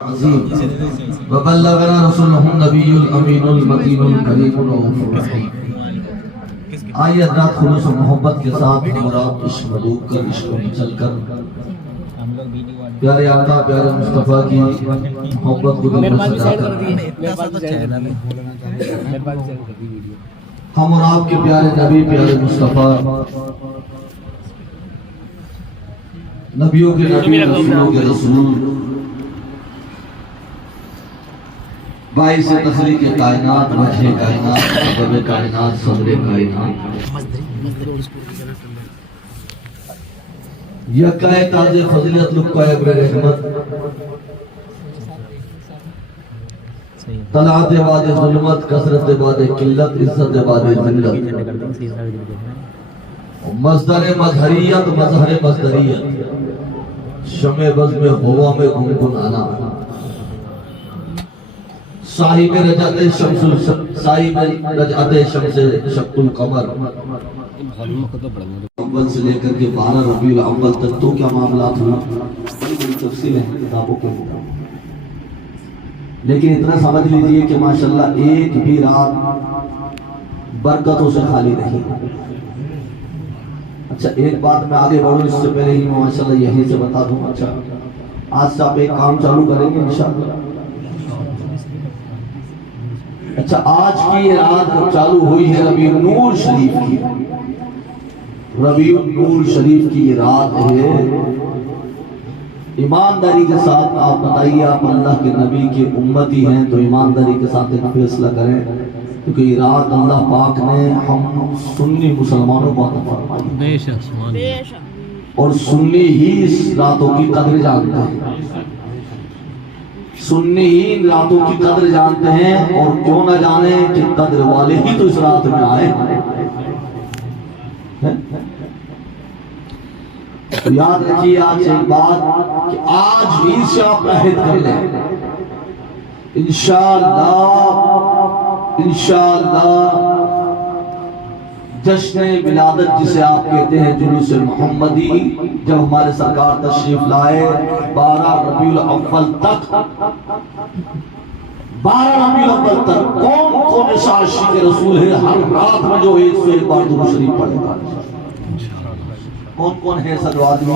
عظیم وبلغنا رسولہ النبی الامین المتین الکریم الرؤوف الرحیم۔ آئیے حضرات خلوص و محبت کے ساتھ اور آپ عشق میں ڈوب کر عشق میں چل کر پیارے آقا پیارے مصطفیٰ کی محبت کو دل میں سجا کر ہم اور آپ کے پیارے نبی پیارے مصطفیٰ نبیوں کے نبی رسولوں کے رسول باعث تخلیق کائنات وجہ کائنات سبب کائنات صدر کائنات یکائے تاج فضیلت لقائے ابر رحمت طلعت بعد ظلمت کثرت بعد قلت عزت بعد ذلت مصدر مظہریت مظہر مصدریت شمع بزم ہوا میں گنگن آنا صاحب رجعت شمس صاحب رجعت شمس شق القمر اول سے لے کر کے 12 ربیع الاول تک تو کیا معاملات ہوئے بڑی تفصیل ہے کتابوں کے لیکن اتنا سمجھ لیجئے کہ ماشاءاللہ ایک بھی رات برکتوں سے خالی نہیں۔ اچھا ایک بات میں آگے بڑھوں اس سے پہلے ہی میں ماشاءاللہ یہیں سے بتا دوں۔ اچھا آج سے آپ ایک کام چالو کریں گے انشاءاللہ۔ اچھا آج کی رات چالو ہوئی ہے ربیع النور شریف کی، ربیع النور شریف کی یہ رات ہے۔ ایمانداری کے ساتھ آپ بتائیے، آپ اللہ کے نبی کے امتی ہیں تو ایمانداری کے ساتھ ایک فیصلہ کریں، کیونکہ یہ رات اللہ پاک نے ہم سنی مسلمانوں کو عطا فرمائی اور سنی ہی اس راتوں کی قدر جانتے ہیں، سنی ہی ان راتوں کی قدر جانتے ہیں، اور کیوں نہ جانے کہ قدر والے ہی تو اس رات میں آئے ہیں۔ یاد رکھیے آج ایک بات کہ آج ہی سے آپ عہد کر لیں انشاءاللہ جشن ولادت جسے آپ کہتے ہیں جلوس محمدی، جب ہمارے سرکار تشریف لائے 12 ربیع الاول تک 12 ربیع الاول تک کون کون اس عاشق رسول ہے ہر رات میں جو 101 بار درود شریف پڑھے گا؟ کون کون ہے ایسا جو آدمی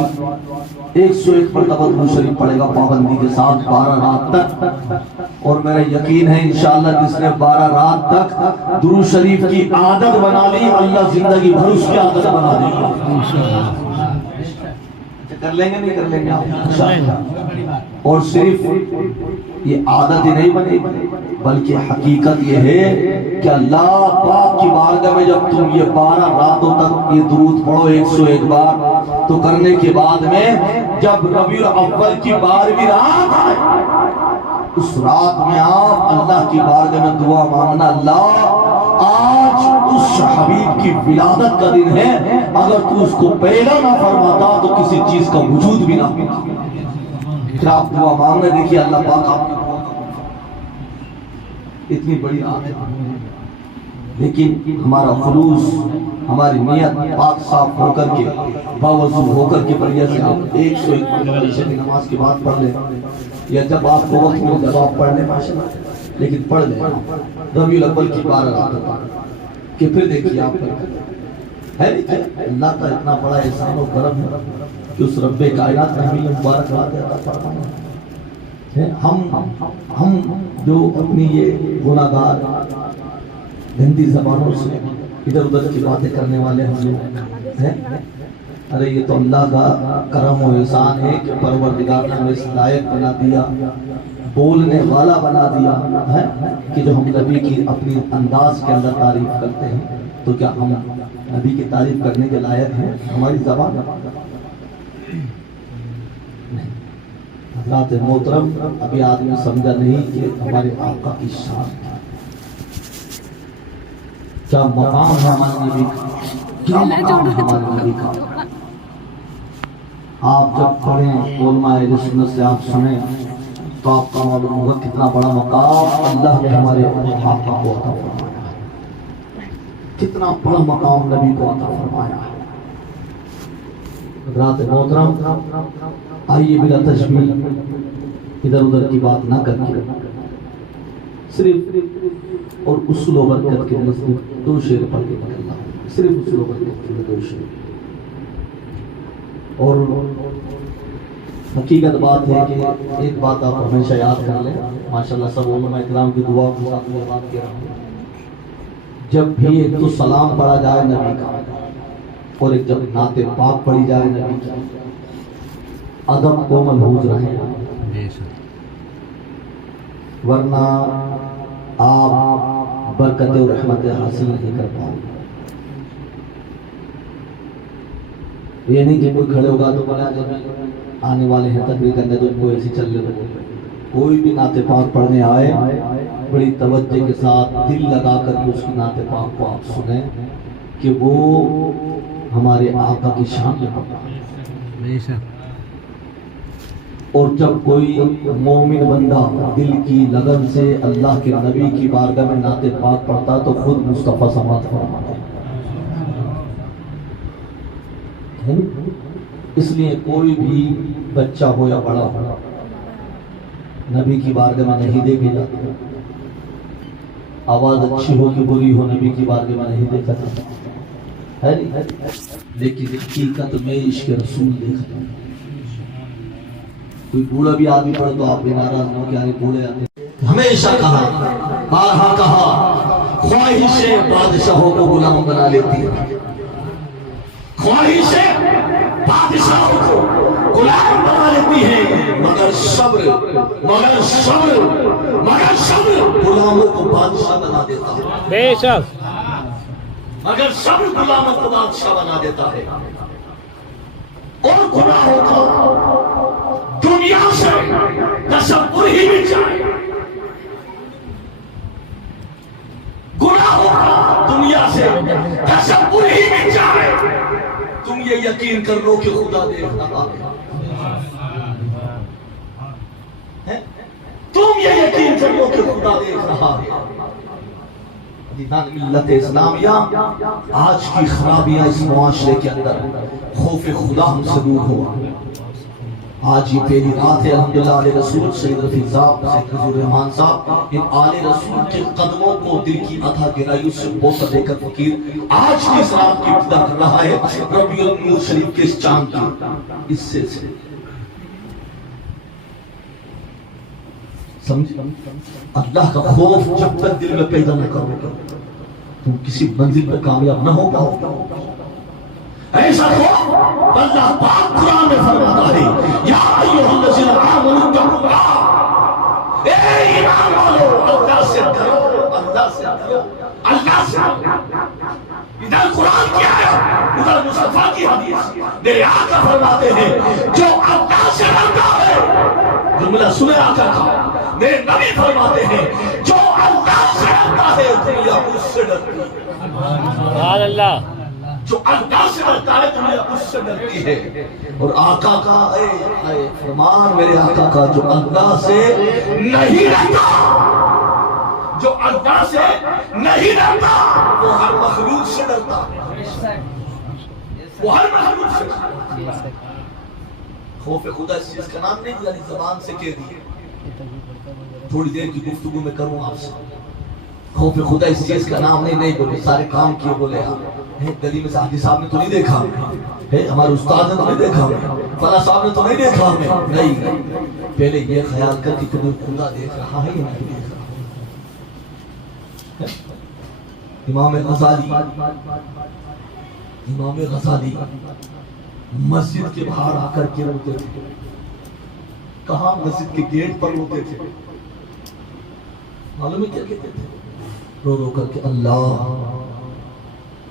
101 مرتبہ درود شریف پڑھے گا پابندی کے ساتھ 12 رات تک؟ اور میرا یقین ہے انشاءاللہ جس نے 12 رات تک درود شریف کی عادت بنا لی، اللہ زندگی بھر اس کی عادت بنا دے گا۔ کر لیں گے نہیں کر لیں گے آپ انشاءاللہ؟ اور صرف یہ عادت ہی نہیں بنے بلکہ حقیقت یہ ہے کہ اللہ پاک کی بارگاہ میں جب تم یہ 12 راتوں تک یہ درود پڑھو 101 بار، تو کرنے کے بعد میں جب ربیع الاول کی 12ویں رات آئے اس رات میں آپ اللہ کی بارگاہ میں دعا مانگنا، اللہ آج اس حبیب کی ولادت کا دن ہے، اگر تو اس کو پہلا نہ فرماتا تو کسی چیز کا وجود بھی نہ ہوتا۔ پھر آپ دعا مانگنے دیکھیے اللہ پاک آپ کی اتنی بڑی عادت، لیکن ہمارا خلوص ہماری نیت پاک صاف ہو کر کے باوضو ہو کر کے بڑھیا سے آپ 101 عشاء کی نماز کے بعد پڑھ لیں، یا جب آپ کو وقت میں جب آپ پڑھ لیں ماشاءاللہ، لیکن پڑھ لیں ربیع الاول کی 12 رات کہ پھر دیکھیے آپ ہے نہیں کہ اللہ کا اتنا بڑا احسان و کرم ہے کہ اس رب کائنات نے ہمیں مبارک رات عطا فرمائی ہے۔ ہم جو اپنی یہ گناہگار گندی زبانوں سے ادھر ادھر کی باتیں کرنے والے ہم لوگ ہیں، ارے یہ تو اللہ کا کرم و احسان ہے کہ پروردگار نے ہمیں اس لائق بنا دیا، بولنے والا بنا دیا ہے کہ جو ہم نبی کی اپنی انداز کے اندر تعریف کرتے ہیں، تو کیا ہم نبی کی تعریف کرنے کے لائق ہیں ہماری زبان؟ حضرات محترم، ابھی آدمی سمجھا نہیں کہ ہمارے آقا کی شان کیا مقام ہے ہمارے نبی کا، کیا مقام ہے ہمارے نبی کا۔ آپ جب پڑھیں علماء اہل سنت سے آپ سنیں تو آپ کا معلوم ہوگا کتنا بڑا مقام اللہ نے ہمارے آقا کو عطا فرمایا ہے، کتنا بڑا مقام نبی کو عطا فرمایا ہے۔ حضرات محترم، آئیے بلا تشبیہ ادھر ادھر کی بات نہ کر کے صرف اور اصول و برکت کے نزدیک 2 شعر پڑھ کے نکلنا، صرف اصول و برکت کے 2 شعر۔ اور حقیقت بات ہے کہ ایک بات آپ ہمیشہ یاد کر لیں، ماشاءاللہ سب علماء اکرام کی دعا کے ساتھ یہ بات کہہ رہا ہوں، جب بھی ایک تو سلام پڑھا جائے نبی کا، اور ایک جب نعت پاک پڑھی جائے نبی کی، ادب کو ملحوظ رہے، ورنہ آپ برکت و رحمت حاصل نہیں کر پاؤ گے۔ یہ نہیں کہ کوئی کھڑے ہوگا تو بولا جب آنے والے ہیں تقریر کرنے تو ان کو ایسی چل رہے، کوئی بھی نعت پاک پڑھنے آئے بڑی توجہ کے ساتھ دل لگا کر کے اس کی نعت پاک کو آپ سنیں کہ وہ ہمارے آقا کی شان میں پڑھتا ہے۔ اور جب کوئی مومن بندہ دل کی لگن سے اللہ کے نبی کی بارگاہ میں نعت پاک پڑھتا تو خود مصطفیٰ سماعت فرماتے ہیں۔ اس لیے کوئی بھی بچہ ہو یا بڑا ہو نبی کی بارگاہ میں نہیں دیکھے جاتے، آواز اچھی ہو کہ بری ہو نبی کی بارگاہ میں نہیں دیکھا جاتا ہے، لیکن حقیقت میں عشق رسول دیکھتا ہے۔ کوئی بوڑھا بھی آدمی پڑھے تو آپ بھی ناراض نہ ہو کہ آگے بوڑھے آتے ہیں۔ ہمیشہ کہا، بارہا کہا، خواہشیں بادشاہوں کو غلام بنا لیتی ہیں، خواہشیں بادشاہوں کو غلام بنا لیتی ہیں، مگر صبر غلاموں کو بادشاہ بنا دیتا ہے۔ بے شک مگر صبر غلاموں کو بادشاہ بنا دیتا ہے۔ اور گناہوں کو دنیا سے تصور ہی مٹ جائے، گناہوں کا دنیا سے تصور ہی مٹ جائے، تم یہ یقین کر لو کہ خدا دیکھ رہا ہے، تم یہ یقین کر لو کہ خدا دیکھ رہا ہے۔ ملت اسلامیہ آج کی خرابیاں اس معاشرے کے اندر خوف خدا ہم سے دور ہوا۔ آج یہ پہلی رات ہے الحمدللہ آل رسول سید رفیع صاحب، سید حضور رحمان صاحب، ان آل رسول کے قدموں کو دل کی عطا گہرائیوں سے بوسہ دے کر فقیر آج کی اس رات کی ابتدا کر رہا ہے ربیع النور شریف کے اس چاند کی، اس سے سمجھ اللہ کا خوف جب تک دل میں پیدا نہ کرو گے تم کسی منزل پہ کامیاب نہ ہو پاؤ گے۔ ایسا خوف اللہ پاک قرآن میں فرماتا ہے، یا ایھا الذین آمنوا اتقوا اللہ، اے ایمان والو اللہ سے ڈرو، اللہ سے ڈرو، اللہ سے ڈرو۔ ادھر قرآن کی آیت، ادھر مصطفیٰ کی حدیث، میرے آقا فرماتے ہیں جو اللہ سے ڈرتا ہے، جملہ سنے آقا کا، میرے نبی فرماتے ہیں جو اللہ سے ڈرتا ہے دنیا اس سے ڈرتی ہے۔ سبحان اللہ، جو اللہ سے ڈرتا ہے دنیا اس سے ڈرتی ہے۔ اور آقا کا اے فرمان میرے آقا کا، جو اللہ سے نہیں ڈرتا، جو اللہ سے نہیں ڈرتا وہ ہر مخلوق سے ڈرتا ہے، وہ ہر مخلوق سے ڈرتا ہے۔ خوف خدا اس چیز کا نام نہیں یعنی زبان سے کہہ دی، تھوڑی دیر کی گفتگو میں کروں آپ سے، خوف خدا اس چیز کا نام نہیں بولے، سارے کام کیے بولے گلی میں حاجی صاحب نے تو نہیں دیکھا ہمیں، ہمارے استاد نے تو نہیں دیکھا ہمیں، فلاں صاحب نے تو نہیں دیکھا ہمیں، نہیں، پہلے یہ خیال کر کہ تمہیں خدا دیکھ رہا ہے یا نہیں دیکھ رہا۔ امام غزالی مسجد کے باہر آ کر کے روتے تھے، کہاں مسجد کے گیٹ پر روتے تھے، معلوم ہے کیا کہتے تھے؟ رو رو کر کے اللہ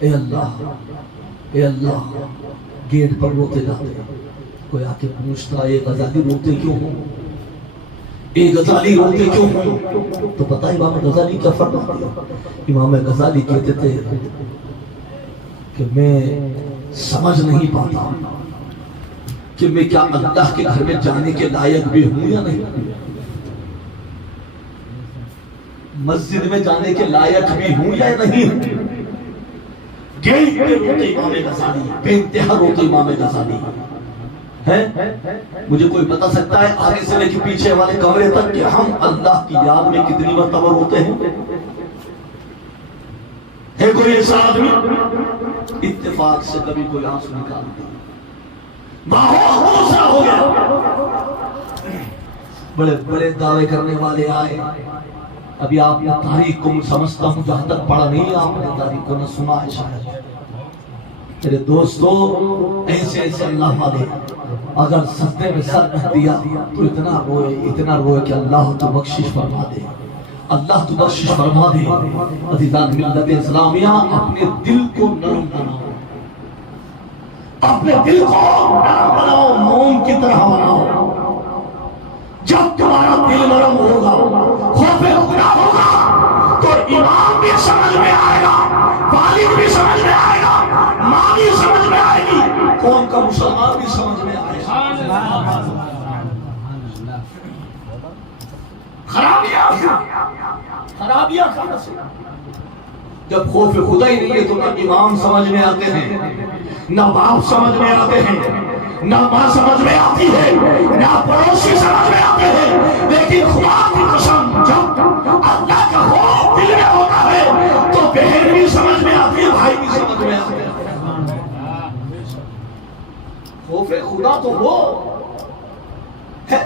اے اللہ اے اللہ، گیٹ پر روتے جاتے، کوئی آ کے پوچھتا اے غزالی روتے کیوں ہو، اے غزالی روتے کیوں ہو، تو پتہ امام غزالی کیا فرماتے ہیں؟ امام غزالی کہتے تھے کہ میں سمجھ نہیں پاتا کہ میں کیا اللہ کے گھر میں جانے کے لائق بھی ہوں یا نہیں، مسجد میں جانے کے لائق بھی ہوں یا نہیں ہوں۔ گیٹ پہ روتے امام غزالی، بے انتہا روتے امام غزالی، ہے؟ مجھے کوئی بتا سکتا ہے آگے سے لے کے پیچھے والے کمرے تک کہ ہم اللہ کی یاد میں کتنی مرتبہ روتے ہیں؟ ہے کوئی ایسا آدمی اتفاق سے کبھی کوئی آنسو نکالتا؟ ماحول دوسرا ہو گیا. بڑے بڑے دعوے کرنے والے آئے. ابھی آپ نے تاریخ کو سمجھتا ہوں جہاں تک پڑھا نہیں آپ نے تاریخ کو نہ سنا ہے شاید. میرے دوستو ایسے ایسے اللہ والے اگر سجدے میں سر رکھ دیا تو اتنا روئے کہ اللہ تو بخشش فرما دے, اللہ تو بخشش فرما دے. عزیزان ملت اسلامیہ, اپنے دل کو نرم بناؤ, اپنے دل کو نرم بناؤ, موم کی طرح بناؤ. جب تمہارا دل نرم ہوگا, خوف خدا ہوگا, تو امام بھی سمجھ میں آئے گا, والد بھی سمجھ میں آئے گا, ماں بھی سمجھ میں آئے گی, قوم کا مسلمان بھی سمجھ میں آئے گا. خرابیاں کہاں سے؟ جب خوف خدا ہی نہیں ہے تو نہ امام سمجھ میں آتے ہیں, نہ باپ سمجھ میں آتے ہیں, نہ ماں سمجھ میں آتی ہے, نہ پڑوسی سمجھ میں آتے ہیں. لیکن خدا کی قسم جب اللہ کا خوف دل میں ہوتا ہے تو بہن بھی سمجھ میں آتی ہے, بھائی بھی سمجھ میں آتے ہیں. خوف خدا تو وہ ہے.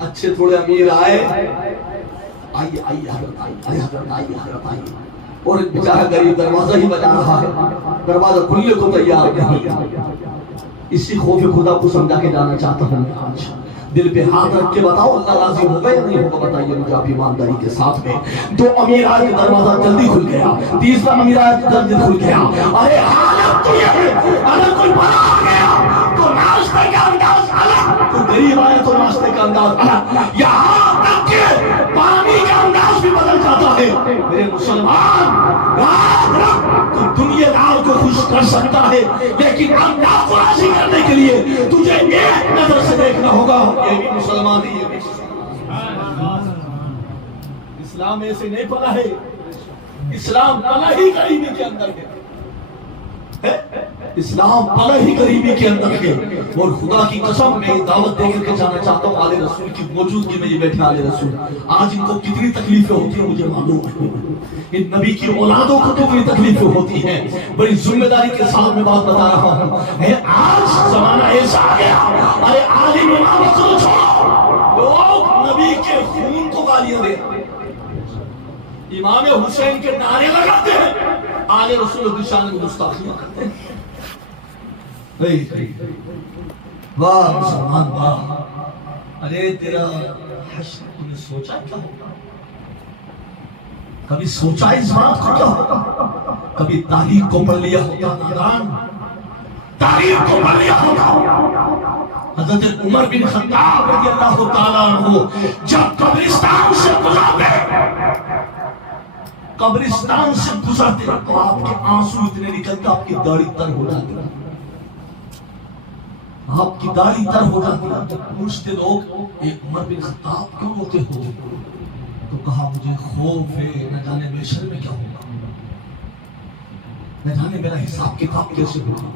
اچھے تھوڑے امیر آئے, آئیے آئیے حضرت آئیے, حضرت آئیے, حضرت آئیے, اور ایک بیچارہ غریب دروازہ ہی بجا رہا ہے, دروازہ کھلنے کو تیار نہیں. اسی خوف خدا کو سمجھا کے جانا چاہتا ہوں میں آج. دل پہ ہاتھ رکھ کے بتاؤ اللہ راضی ہوگا یا نہیں ہوگا؟ بتائیے مجھے آپ ایمانداری کے ساتھ میں. دو امیر آئے کہ دروازہ جلدی کھل گیا, تیسرا امیر آئے کہ جلدی کھل گیا. ارے حالت تو یہ ہے, اگر کوئی بڑا آ گیا تو ناشتے کا انداز الگ, کوئی غریب آئے تو ناشتے کا انداز الگ, یہاں تک کہ پانی کا انداز بھی بدل جاتا ہے. میرے مسلمان یاد رکھ, تو دنیا دار کو خوش کر سکتا ہے لیکن اللہ کو راضی کرنے کے لیے تجھے ایک نظر سے دیکھنا ہوگا. یہ بھی مسلمان ہے, یہ بھی اسلام ایسے نہیں پڑا ہے. اسلام پلا ہی غریبی کے اندر ہے, اسلام پلا ہی غریبی کے اندر ہے. اور خدا کی قسم میں دعوت دے کر کے جانا چاہتا ہوں آل رسول کی موجودگی میں. یہ بیٹھے آل رسول, آج ان کو کتنی تکلیفیں ہوتی ہیں مجھے معلوم ہے. ان نبی کی اولادوں کو کتنی تکلیفیں ہوتی ہیں. بڑی ذمہ داری کے ساتھ میں بات بتا رہا ہوں. آج زمانہ ایسا آ گیا, ارے عالم امامت کو چھوڑو, لوگ نبی کے خون کو گالیاں دے, امام حسین کے نعرے لگاتے ہیں, آل رسول کی شان میں گستاخیاں کرتے ہیں. واہ مسلمان واہ, ارے تیرا حشر تم نے سوچا کیا ہوگا؟ کبھی سوچا اس بات کو کیا ہوگا؟ کبھی تاریخ کو پڑھ لیا ہوتا نادان, تاریخ کو پڑھ لیا ہوتا. حضرت عمر بن خطاب رضی اللہ تعالیٰ عنہ جب قبرستان سے گزرتے تو آپ کے آنسو اتنے نکلتے, آپ کی داڑھی تر ہو جاتی, آپ کی داڑھی تر ہو جاتی. پوچھتے لوگ ایک عمر بن خطاب کیوں روتے ہو؟ تو کہا مجھے خوف ہے, نہ جانے محشر میں کیا ہوگا, نہ جانے میرا حساب کتاب کیسے ہوگا.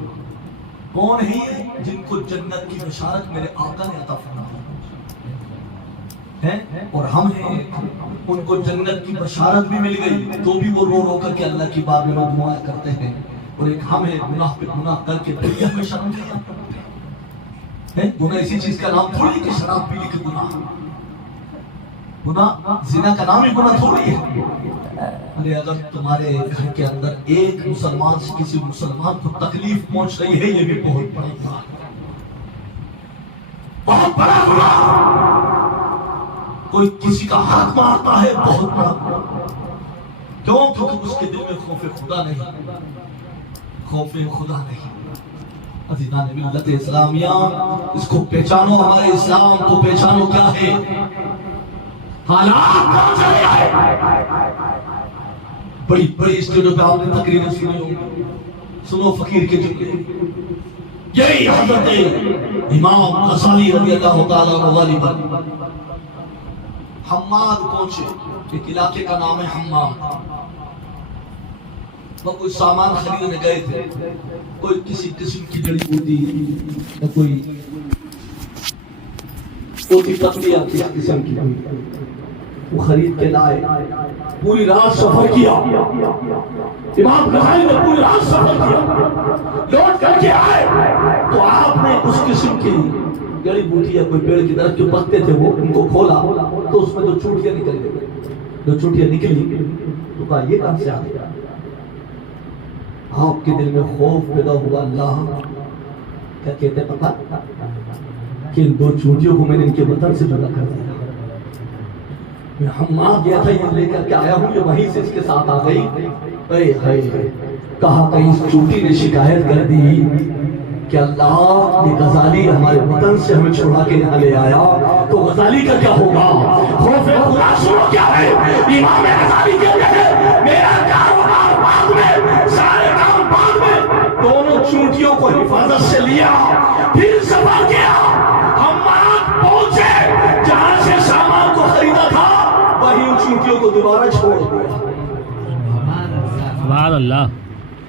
کون ہے یہ جن کو جنت کی بشارت میرے آقا نے عطا فرمائی ہے, اور ہم ہیں ان کو جنت کی بشارت بھی مل گئی تو بھی وہ رو رو کر کے اللہ کی بات میں دعائیں کرتے ہیں. اور ایک ہم ہیں گناہ پہ گناہ کر کے دنیا میں شرم کیا ہے. گناہ اسی چیز کا نام تھوڑی کہ شراب پی لی کہ گناہ, گناہ زنا کا نام ہی گناہ تھوڑی ہے. ارے اگر تمہارے گھر کے اندر ایک مسلمان سے کسی مسلمان کو تکلیف پہنچ رہی ہے, یہ بھی بہت بڑا گناہ, بہت بڑا گناہ. کوئی کسی کا حق مارتا ہے, بہت بڑا گناہ. کیوں؟ کیونکہ اس کے دل میں خوف خدا نہیں, خوف خدا نہیں. عزیزان ملت اسلامیہ, اس کو پہچانو, ہمارے اسلام کو پہچانو کیا ہے. حالات کون چلے آئے, بڑی بڑی اسٹیجوں پہ آپ نے تقریریں سنی ہوں, سنو فقیر کے جملے. یہی حضرت امام غزالی رضی اللہ تعالیٰ عنہ غالباً حماد پہنچے, ایک علاقے کا نام ہے حماد. وہ کوئی سامان خریدنے گئے تھے، کوئی کسی قسم کی جڑی بوٹی یا کوئی پتلیاں کس قسم کی وہ خرید کے لائے، پوری رات سفر کیا، امام غزالی نے پوری رات سفر کیا، لوٹ کر کے آئے تو آپ نے اس قسم کی جڑی بوٹی یا کوئی پیڑ کی درخت جو پتے تھے وہ ان کو کھولا تو اس میں دو چوٹیاں نکل گئی، دو چوٹیاں نکلی تو کہا یہ کہاں سے آ گیا؟ آپ کے دل میں خوف پیدا ہوا، اللہ کیا کہتے ہیں پتہ کہ ان دو چوٹیوں کو میں نے ان کے وطن سے جدا کر دیا، میں حمام گیا تھا یہ لے کر کے آیا ہوں، یہ وہیں سے اس کے ساتھ آ گئی، کہا کہ اس چوٹی نے شکایت کر دی کہ اللہ یہ غزالی ہمارے وطن سے ہمیں چھوڑا کے یہاں لے آیا تو غزالی کا کیا ہوگا؟ خوف خدا سنو کیا ہے، امام غزالی کہتے ہیں میرا کاروبار بعد میں، سارے کام بعد میں، دونوں چوٹیوں کو حفاظت سے لیا، پھر سفر کیا، ہم وہاں پہنچے جہاں سے سامان کو خریدا تھا وہی ان چوٹیوں کو دوبارہ چھوڑ دیا۔ سبحان اللہ،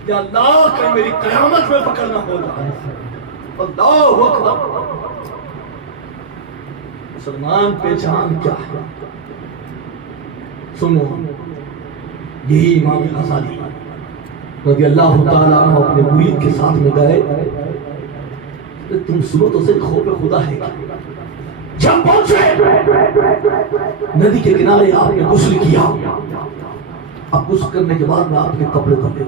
یا اللہ کہ میری قیامت میں پکڑنا ہوگا، اللہ اکبر۔ مسلمان پہچان کیا ہے؟ سنو، یہی امام غزالی رضی اللہ تعالیٰ عنہ اپنے مرید کے ساتھ میں گئے، تم سنو تو صرف خوف خدا ہے کیا؟ جب پہنچے ندی کے کنارے آپ نے غسل کیا، اب غسل کرنے کے بعد میں آپ کے کپڑے دھوتے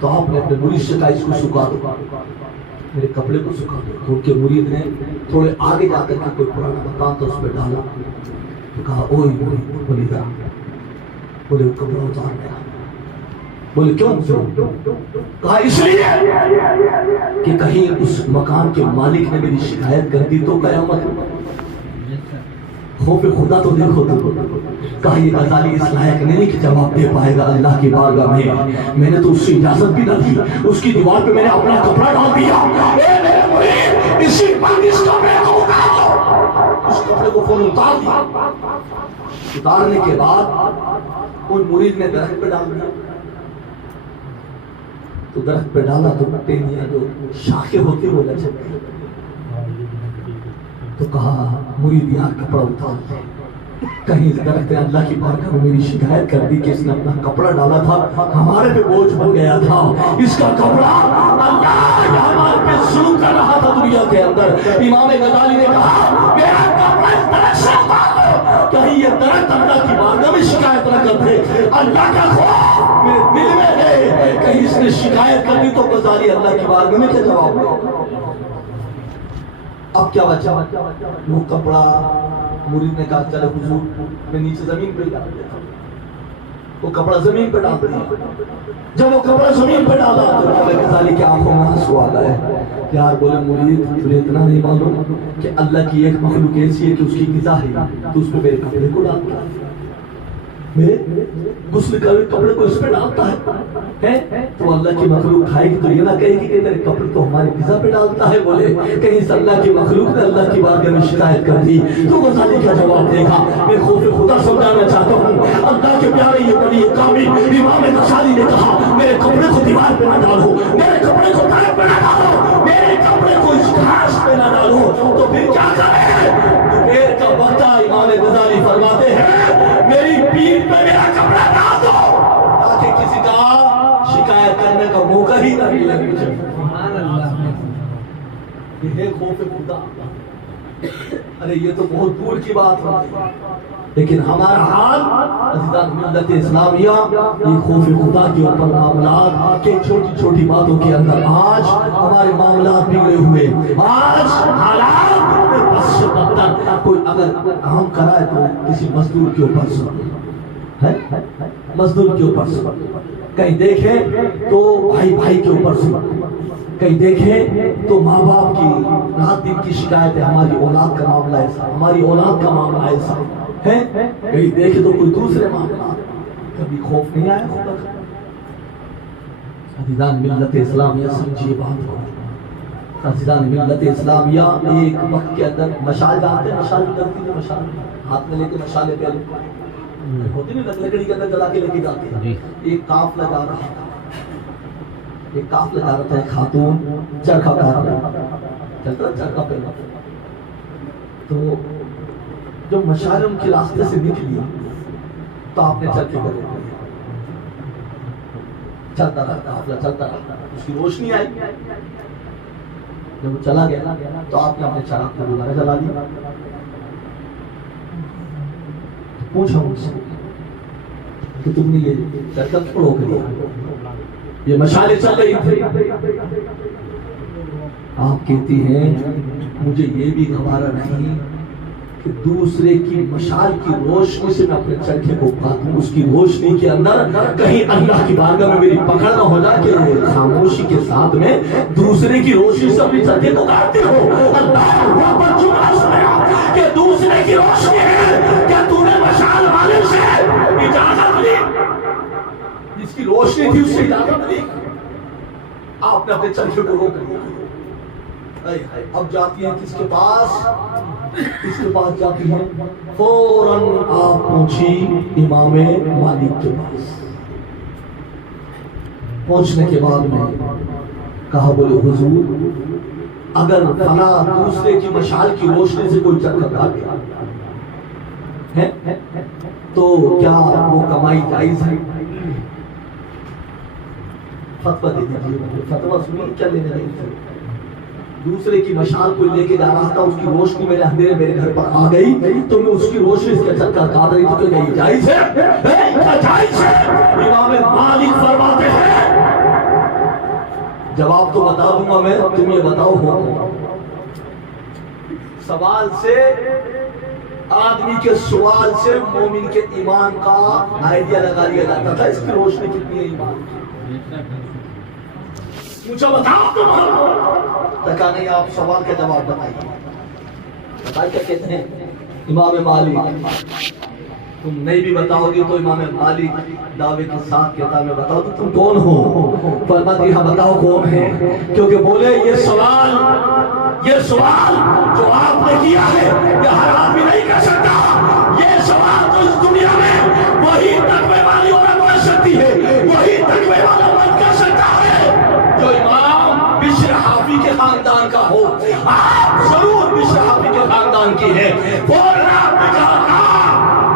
تو آپ نے اپنے مرید سے کہا اس کو سکھا دو، میرے کپڑے کو سکھا دو، تو ان کے مرید نے تھوڑے آگے جا کر کے کوئی پرانا مکان تھا اس پہ ڈالا، تو کہا اوئے مرید بولے ذرا، بولے وہ کپڑا اتار میرا، بولے کیوں؟ کہا اس لیے کہ کہیں اس مکان کے مالک نے میری شکایت کر دی تو قیامت۔ خوف خدا تو دیکھو تو کہا یہ غزالی اس لائق نہیں کہ جواب دے پائے گا اللہ کی بارگاہ میں نے تو اس سے اجازت بھی نہ دی، اس کی دیوار پہ میں نے اپنا کپڑا ڈال دیا، اے میرے مرید اسی پر اس کپڑے کو اتار دو، اس کپڑے کو فوراً اتار دیا، اتارنے کے بعد ان مرید نے درخت پہ ڈال دیا، تو درخت پہ ڈالا تو ٹہنیاں جو شاخیں ہوتی وہ لچک گئی، تو کہا مرید یار کپڑا اتار دے، کہیں درخت نے اللہ کی بارگاہ میں میری شکایت کر دی کہ اس نے اپنا کپڑا ڈالا تھا، ہمارے پہ بوجھ بن گیا تھا، اس کا کپڑا اللہ ہمارے پہ ظلم کر رہا تھا دنیا کے اندر۔ امام غزالی نے کہا میرا کپڑا اس درخت سے اتار دو، کہیں یہ درخت اللہ کی بارگاہ میں شکایت نہ کر دے، اللہ کا خوف میرے دل میں ہے، کہیں اس نے شکایت کر دی تو غزالی اللہ کی بارگاہ میں کیا جواب دے؟ اب کیا بچا؟ وہ کپڑا مرید نے کہا چلے حضور میں نیچے زمین پہ ڈال دیا، وہ کپڑا زمین پہ ڈال دیا، جب وہ کپڑا زمین پہ ڈالا تو امام غزالی کی آنکھوں میں آنسو آ گئے، یار بولے مرید تجھے اتنا نہیں معلوم کہ اللہ کی ایک مخلوق ایسی ہے کہ اس کی غذا ہے، تو اس پہ میرے کپڑے کو ڈالتا ہے، میرے غسل کرے کپڑے کو اس پہ ڈالتا ہے، تو اللہ کی مخلوق کھائے گی تو یہ نہ کہے گی کہ تیرے کپڑے تو ہماری غذا پہ ڈالتا ہے، بولے کہیں اس اللہ کی مخلوق نے اللہ کی بارگاہ میں شکایت کر دی تو غزالی کا جواب دے گا؟ میں خوف خدا سمجھانا چاہتا ہوں، اللہ کے پیارے یہ بڑی کامل امام غزالی نے کہا میرے کپڑے کو دیوار پہ نہ ڈالو، میرے کپڑے کو درخت پہ نہ ڈالو، میرے کپڑے کو اس گھاس پہ نہ ڈالو، تو پھر کیا کرے؟ دوپہر کا وقت امام غزالی فرماتے ہیں میری پیٹھ پہ میرا کپڑا ڈال دو تاکہ کسی کا شکایت کرنے کا موقع ہی نہ ملے مجھے۔ یہ ہے خوف خدا۔ ارے یہ تو بہت دور کی بات ہے، لیکن ہمارا حال عزیزان ملت اسلامیہ یہ خوف خدا کے اوپر معاملات کے چھوٹی چھوٹی باتوں کے اندر آج ہمارے معاملات بگڑے ہوئے، آج حالات بس سے بدتر۔ کوئی اگر کام کرائے تو کسی مزدور کے اوپر سن، مزدور کے اوپر سن، کہیں دیکھیں تو بھائی بھائی کے اوپر سن، کہیں دیکھیں تو ماں باپ کی رات دن کی شکایت ہے ہماری اولاد کا معاملہ ایسا، ہماری اولاد کا معاملہ ایسا ہے، کہیں دیکھیں تو کوئی دوسرے معاملات، کبھی خوف نہیں آیا خدا کا؟ عزیزان ملت اسلامیہ سمجھیے بات کو، عزیزان ملت اسلامیہ ایک وقت کے اندر مشال جانتے ہیں، مشال کرتی ہے، مشال ہاتھ میں لے کے مشالے پہلے ہوتی نہیں لکڑی کے اندر جلا کے لے کے جاتے ہیں، ایک قافلہ جا رہا تھا، ایک قافلہ جا رہا تھا، ایک خاتون چرخہ کاٹ رہا چلتا چرخہ پہ، تو جو مشعل ان کے راستے سے نکلی تو آپ نے چرخے کو روک دیا، چلتا رہا قافلہ چلتا رہا، اس کی روشنی آئی، جب وہ چلا گیا تو آپ نے اپنے چراغ کو دوبارہ جلا دیا۔ پوچھا مجھ سے کہ تم نے یہ چرخہ کیوں روک دیا، یہ مشعلیں چل رہی تھی؟ آپ کہتی ہیں مجھے یہ بھی گوارا نہیں کہ دوسرے کی مشعل کی روشنی سے میں اپنے چرخے کو کاٹوں، اس کی روشنی کے اندر کہیں اللہ کی بارگاہ میں میری پکڑ نہ ہو جائے کہ خاموشی کے ساتھ میں دوسرے کی روشنی سے اپنے چرخے کو کاٹتے ہو۔ اللہ پر جملہ سنایا کہ دوسرے کی روشنی ہے، کیا تو نے مشعل والے سے اجازت لی؟ جس کی روشنی تھی اس سے اجازت لی؟ آپ نے اپنے چرخے کو روک لیا۔ اب جاتی ہے کس کے پاس جاتی ہے؟ فوراً آپ پہنچی امام مالک کے پاس۔ پہنچنے کے بعد میں کہا بولے حضور اگر فلاں دوسرے کی مشعل کی روشنی سے کوئی چرخہ کاٹے تو کیا وہ کمائی جائز ہے؟ فتویٰ دے دیجیے۔ فتویٰ سنی کیا لینے رہی تھی؟ دوسرے کی مشعل کوئی لے کے جا رہا تھا، اس کی روشنی میرے اندھیرے میرے گھر پر آ گئی تو میں اس کی روشنی سے چرخہ کاٹ رہی تھی، تو کیا یہ جائز ہے؟ کیا جائز ہے؟ امام مالک فرماتے ہیں، جواب تو بتا دوں گا میں، تم یہ بتاؤ ہو سوال سے، آدمی کے سوال سے مومن کے ایمان کا آئیڈیا لگا لیا جاتا تھا، اس کی روشنی کتنی ہے ایمان کی؟ مجھے بتاؤ تم، کہا نہیں آپ سوال کا جواب بتائیے۔ بتائیے کیا کہتے ہیں امام مالک؟ تم نہیں بھی بتاؤ گے تو امام مالک دعوے کے ساتھ کہتا میں بتاؤ تو تم کون ہو؟ فرماتے ہیں ہاں بتاؤ کون ہے، کیونکہ بولے یہ سوال جو آپ نے کیا ہے یہ ہر آدمی نہیں کر سکتا، یہ سوال تو اس دنیا میں وہی تقوی والی عورت کر سکتی ہے، وہی تقوی والا مرد کر سکتا ہے جو امام بشر حافی کے خاندان کا ہو۔ آپ ضرور بشر حافی کے خاندان کی ہے، بولنا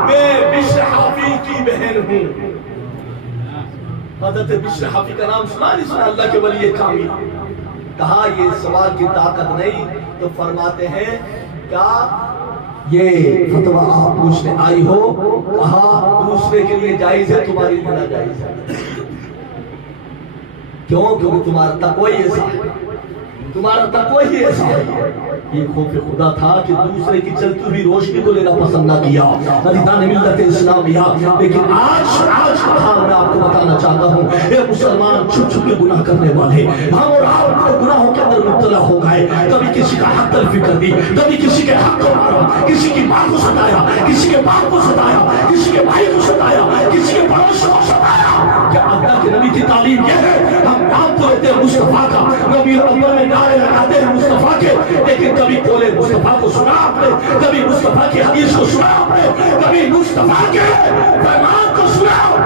میں بشر حافی کی بہن ہوں۔ حضرت بشر حافی کا نام سنا نہیں سنا؟ اللہ کے ولی کامل۔ کہا یہ سوال کی طاقت نہیں تو فرماتے ہیں کیا یہ فتویٰ آپ پوچھنے آئی ہو؟ کہا دوسرے کے لیے جائز ہے، تمہاری لیے ناجائز ہے۔ کیوں؟ کیونکہ تمہارا تقوی ایسا ہے، تمہارا تقوی ایسا ہے۔ یہ خوف خدا تھا کہ دوسرے کی چلتی ہوئی روشنی کو لینا پسند نہ کیا مدینہ ملت اسلامیہ۔ لیکن آج میں آپ کو بتانا چاہتا ہوں، اے مسلمان چھپ چھپ کے گناہ کرنے والے، ہم اور آپ کو گناہوں کے اندر مبتلا ہو گئے۔ کبھی کسی کا حق تلفی کر دی، کبھی کسی کے حق کو مارا، کسی کی ماں کو ستایا، کسی کے باپ کو ستایا، کسی کے بھائی کو ستایا، کسی کے پڑوس کو ستایا۔ کیا اللہ کے نبی کی تعلیم یہ ہے؟ ہم نام تو لیتے ہیں مصطفیٰ کا، نبی اول میں نعرے لگاتے ہیں مصطفیٰ کے، لیکن کبھی قول مصطفیٰ کو سنا آپ نے، کبھی مصطفیٰ کی حدیث کو سنا آپ نے، کبھی مصطفیٰ کے فرمان کو سنا آپ نے؟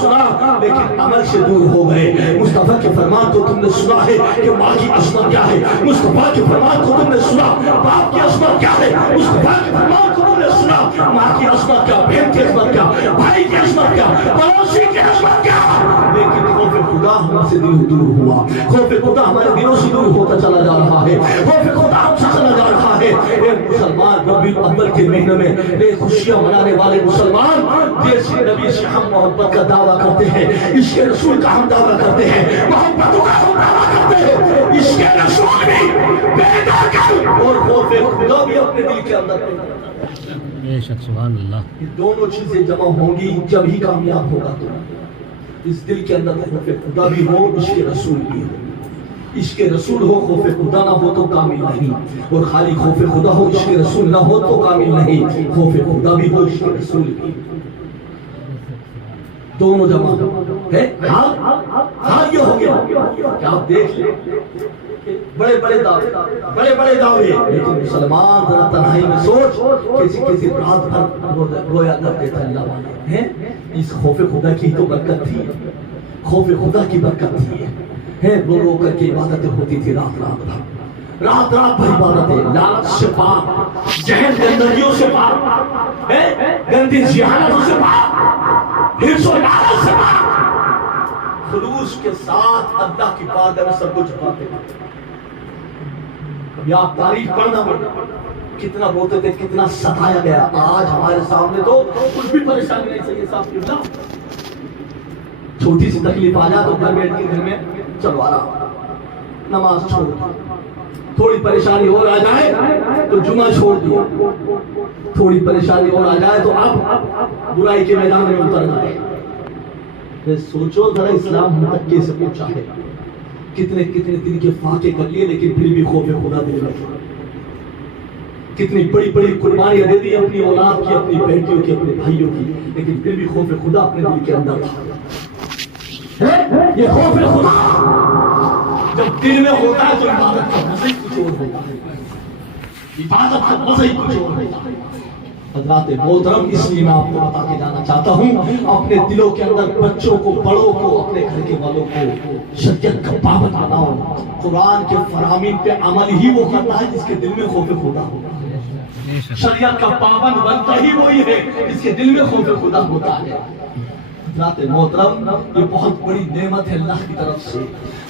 سنا لیکن عمل سے دور ہو گئے۔ مصطفیٰ کے فرمان کو تم نے سنا ہے کہ ماں کی عصمت کیا ہے، مصطفیٰ کے فرمان کو تم نے سنا باپ کی عصمت کیا ہے، مصطفیٰ کے فرمان کو تم نے سنا ماں کی عصمت کیا، بہن کی عصمت کیا، بھائی کی عصمت کیا، پڑوسی کی عصمت کیا، لیکن خوف خدا ہم سے دل دور ہوا، خوف خدا ہمارے دلوں سے دور ہوتا چلا جا رہا ہے، خوف خدا ہم سے چلا جا رہا ہے۔ اے مسلمان، ربیع الاول کے مہینے میں بے خوشیاں منانے والے مسلمان جیسے نبی سے ہم محبت کا دعویٰ کرتے ہیں، عشق رسول کا ہم دعویٰ کرتے ہیں، محبتوں کا ہم دعویٰ کرتے ہیں، عشق رسول بھی بیدار کر اور خوف خدا بھی اپنے دل کے اندر پیدا کر۔ بے شک سبحان اللہ۔ یہ دونوں چیزیں جمع ہوں گی جب ہی کامیاب ہوگا تو اس دل کے اندر خوف خدا بھی ہو، عشق رسول بھی ہو۔ عشق رسول ہو، خوف خدا نہ ہو تو کامل نہیں، اور خالی خوف خدا ہو عشق رسول نہ ہو تو کامل نہیں۔ خوف خدا بھی ہو، عشق رسول بھی، دونوں جمع ہے۔ حال یہ ہو گیا کہ آپ دیکھ لیں بڑے بڑے دعوے، لیکن مسلمان ذرا تنہائی میں سوچ کسی رات بھر رویا کرتے تھے اللہ والے ہیں۔ اس خوف خدا کی تو برکت تھی، خوف خدا کی برکت تھی ہے، رو رو کر کے عبادتیں ہوتی تھی رات رات بھر، رات رات بھر عبادتیں، لالچ سے پاک، جہل گندگیوں سے پاک، گندی ذہانتوں سے پاک، حرص و لالچ سے پاک، خلوص کے ساتھ اللہ کی بارگاہ میں سب کچھ پاتے تھے۔ یا تاریخ پڑھنا پڑتا کتنا روتے تھے، کتنا ستایا گیا۔ آج ہمارے سامنے تو کچھ بھی پریشانی نہیں چاہیے صاحب کی اللہ، چھوٹی سی تکلیف آ جائے تو گھر بیٹھ کے گھر میں چلو آرام، نماز چھوڑ دو، تھوڑی پریشانی اور آ جائے تو جمعہ چھوڑ دو، تھوڑی پریشانی اور آ جائے تو اب برائی کے میدان میں اترنا ہے۔ سوچو ذرا اسلام ہم تک کیسے پہنچا ہے، کتنے کتنے دن کے فاقے کر لیے لیکن پھر بھی خوف خدا دل میں، کتنی بڑی بڑی قربانیاں دے دی اپنی اولاد کی، اپنی بیٹیوں کی، اپنے بھائیوں کی، لیکن پھر بھی خوف خدا اپنے دل کے اندر تھا۔ یہ خوف خدا جب دل میں ہوتا ہے تو عبادت کا مزہ ہی کچھ اور ہوتا ہے، عبادت کا مزہ ہی کچھ اور ہوتا ہے۔ حضرات محترم، اس لیے میں آپ کو بتا کے جانا چاہتا ہوں، اپنے دلوں کے اندر بچوں کو، بڑوں کو، اپنے گھر کے والوں کو شریعت کا پابند بناؤ۔ قرآن کے فرامین پہ عمل ہی وہ کرتا ہے جس کے دل میں خوف خدا ہوتا ہے، شریعت کا پابند بنتا ہی وہی ہے جس کے دل میں خوف خدا ہوتا ہے۔ حضرات محترم، یہ بہت بڑی نعمت ہے اللہ کی طرف سے،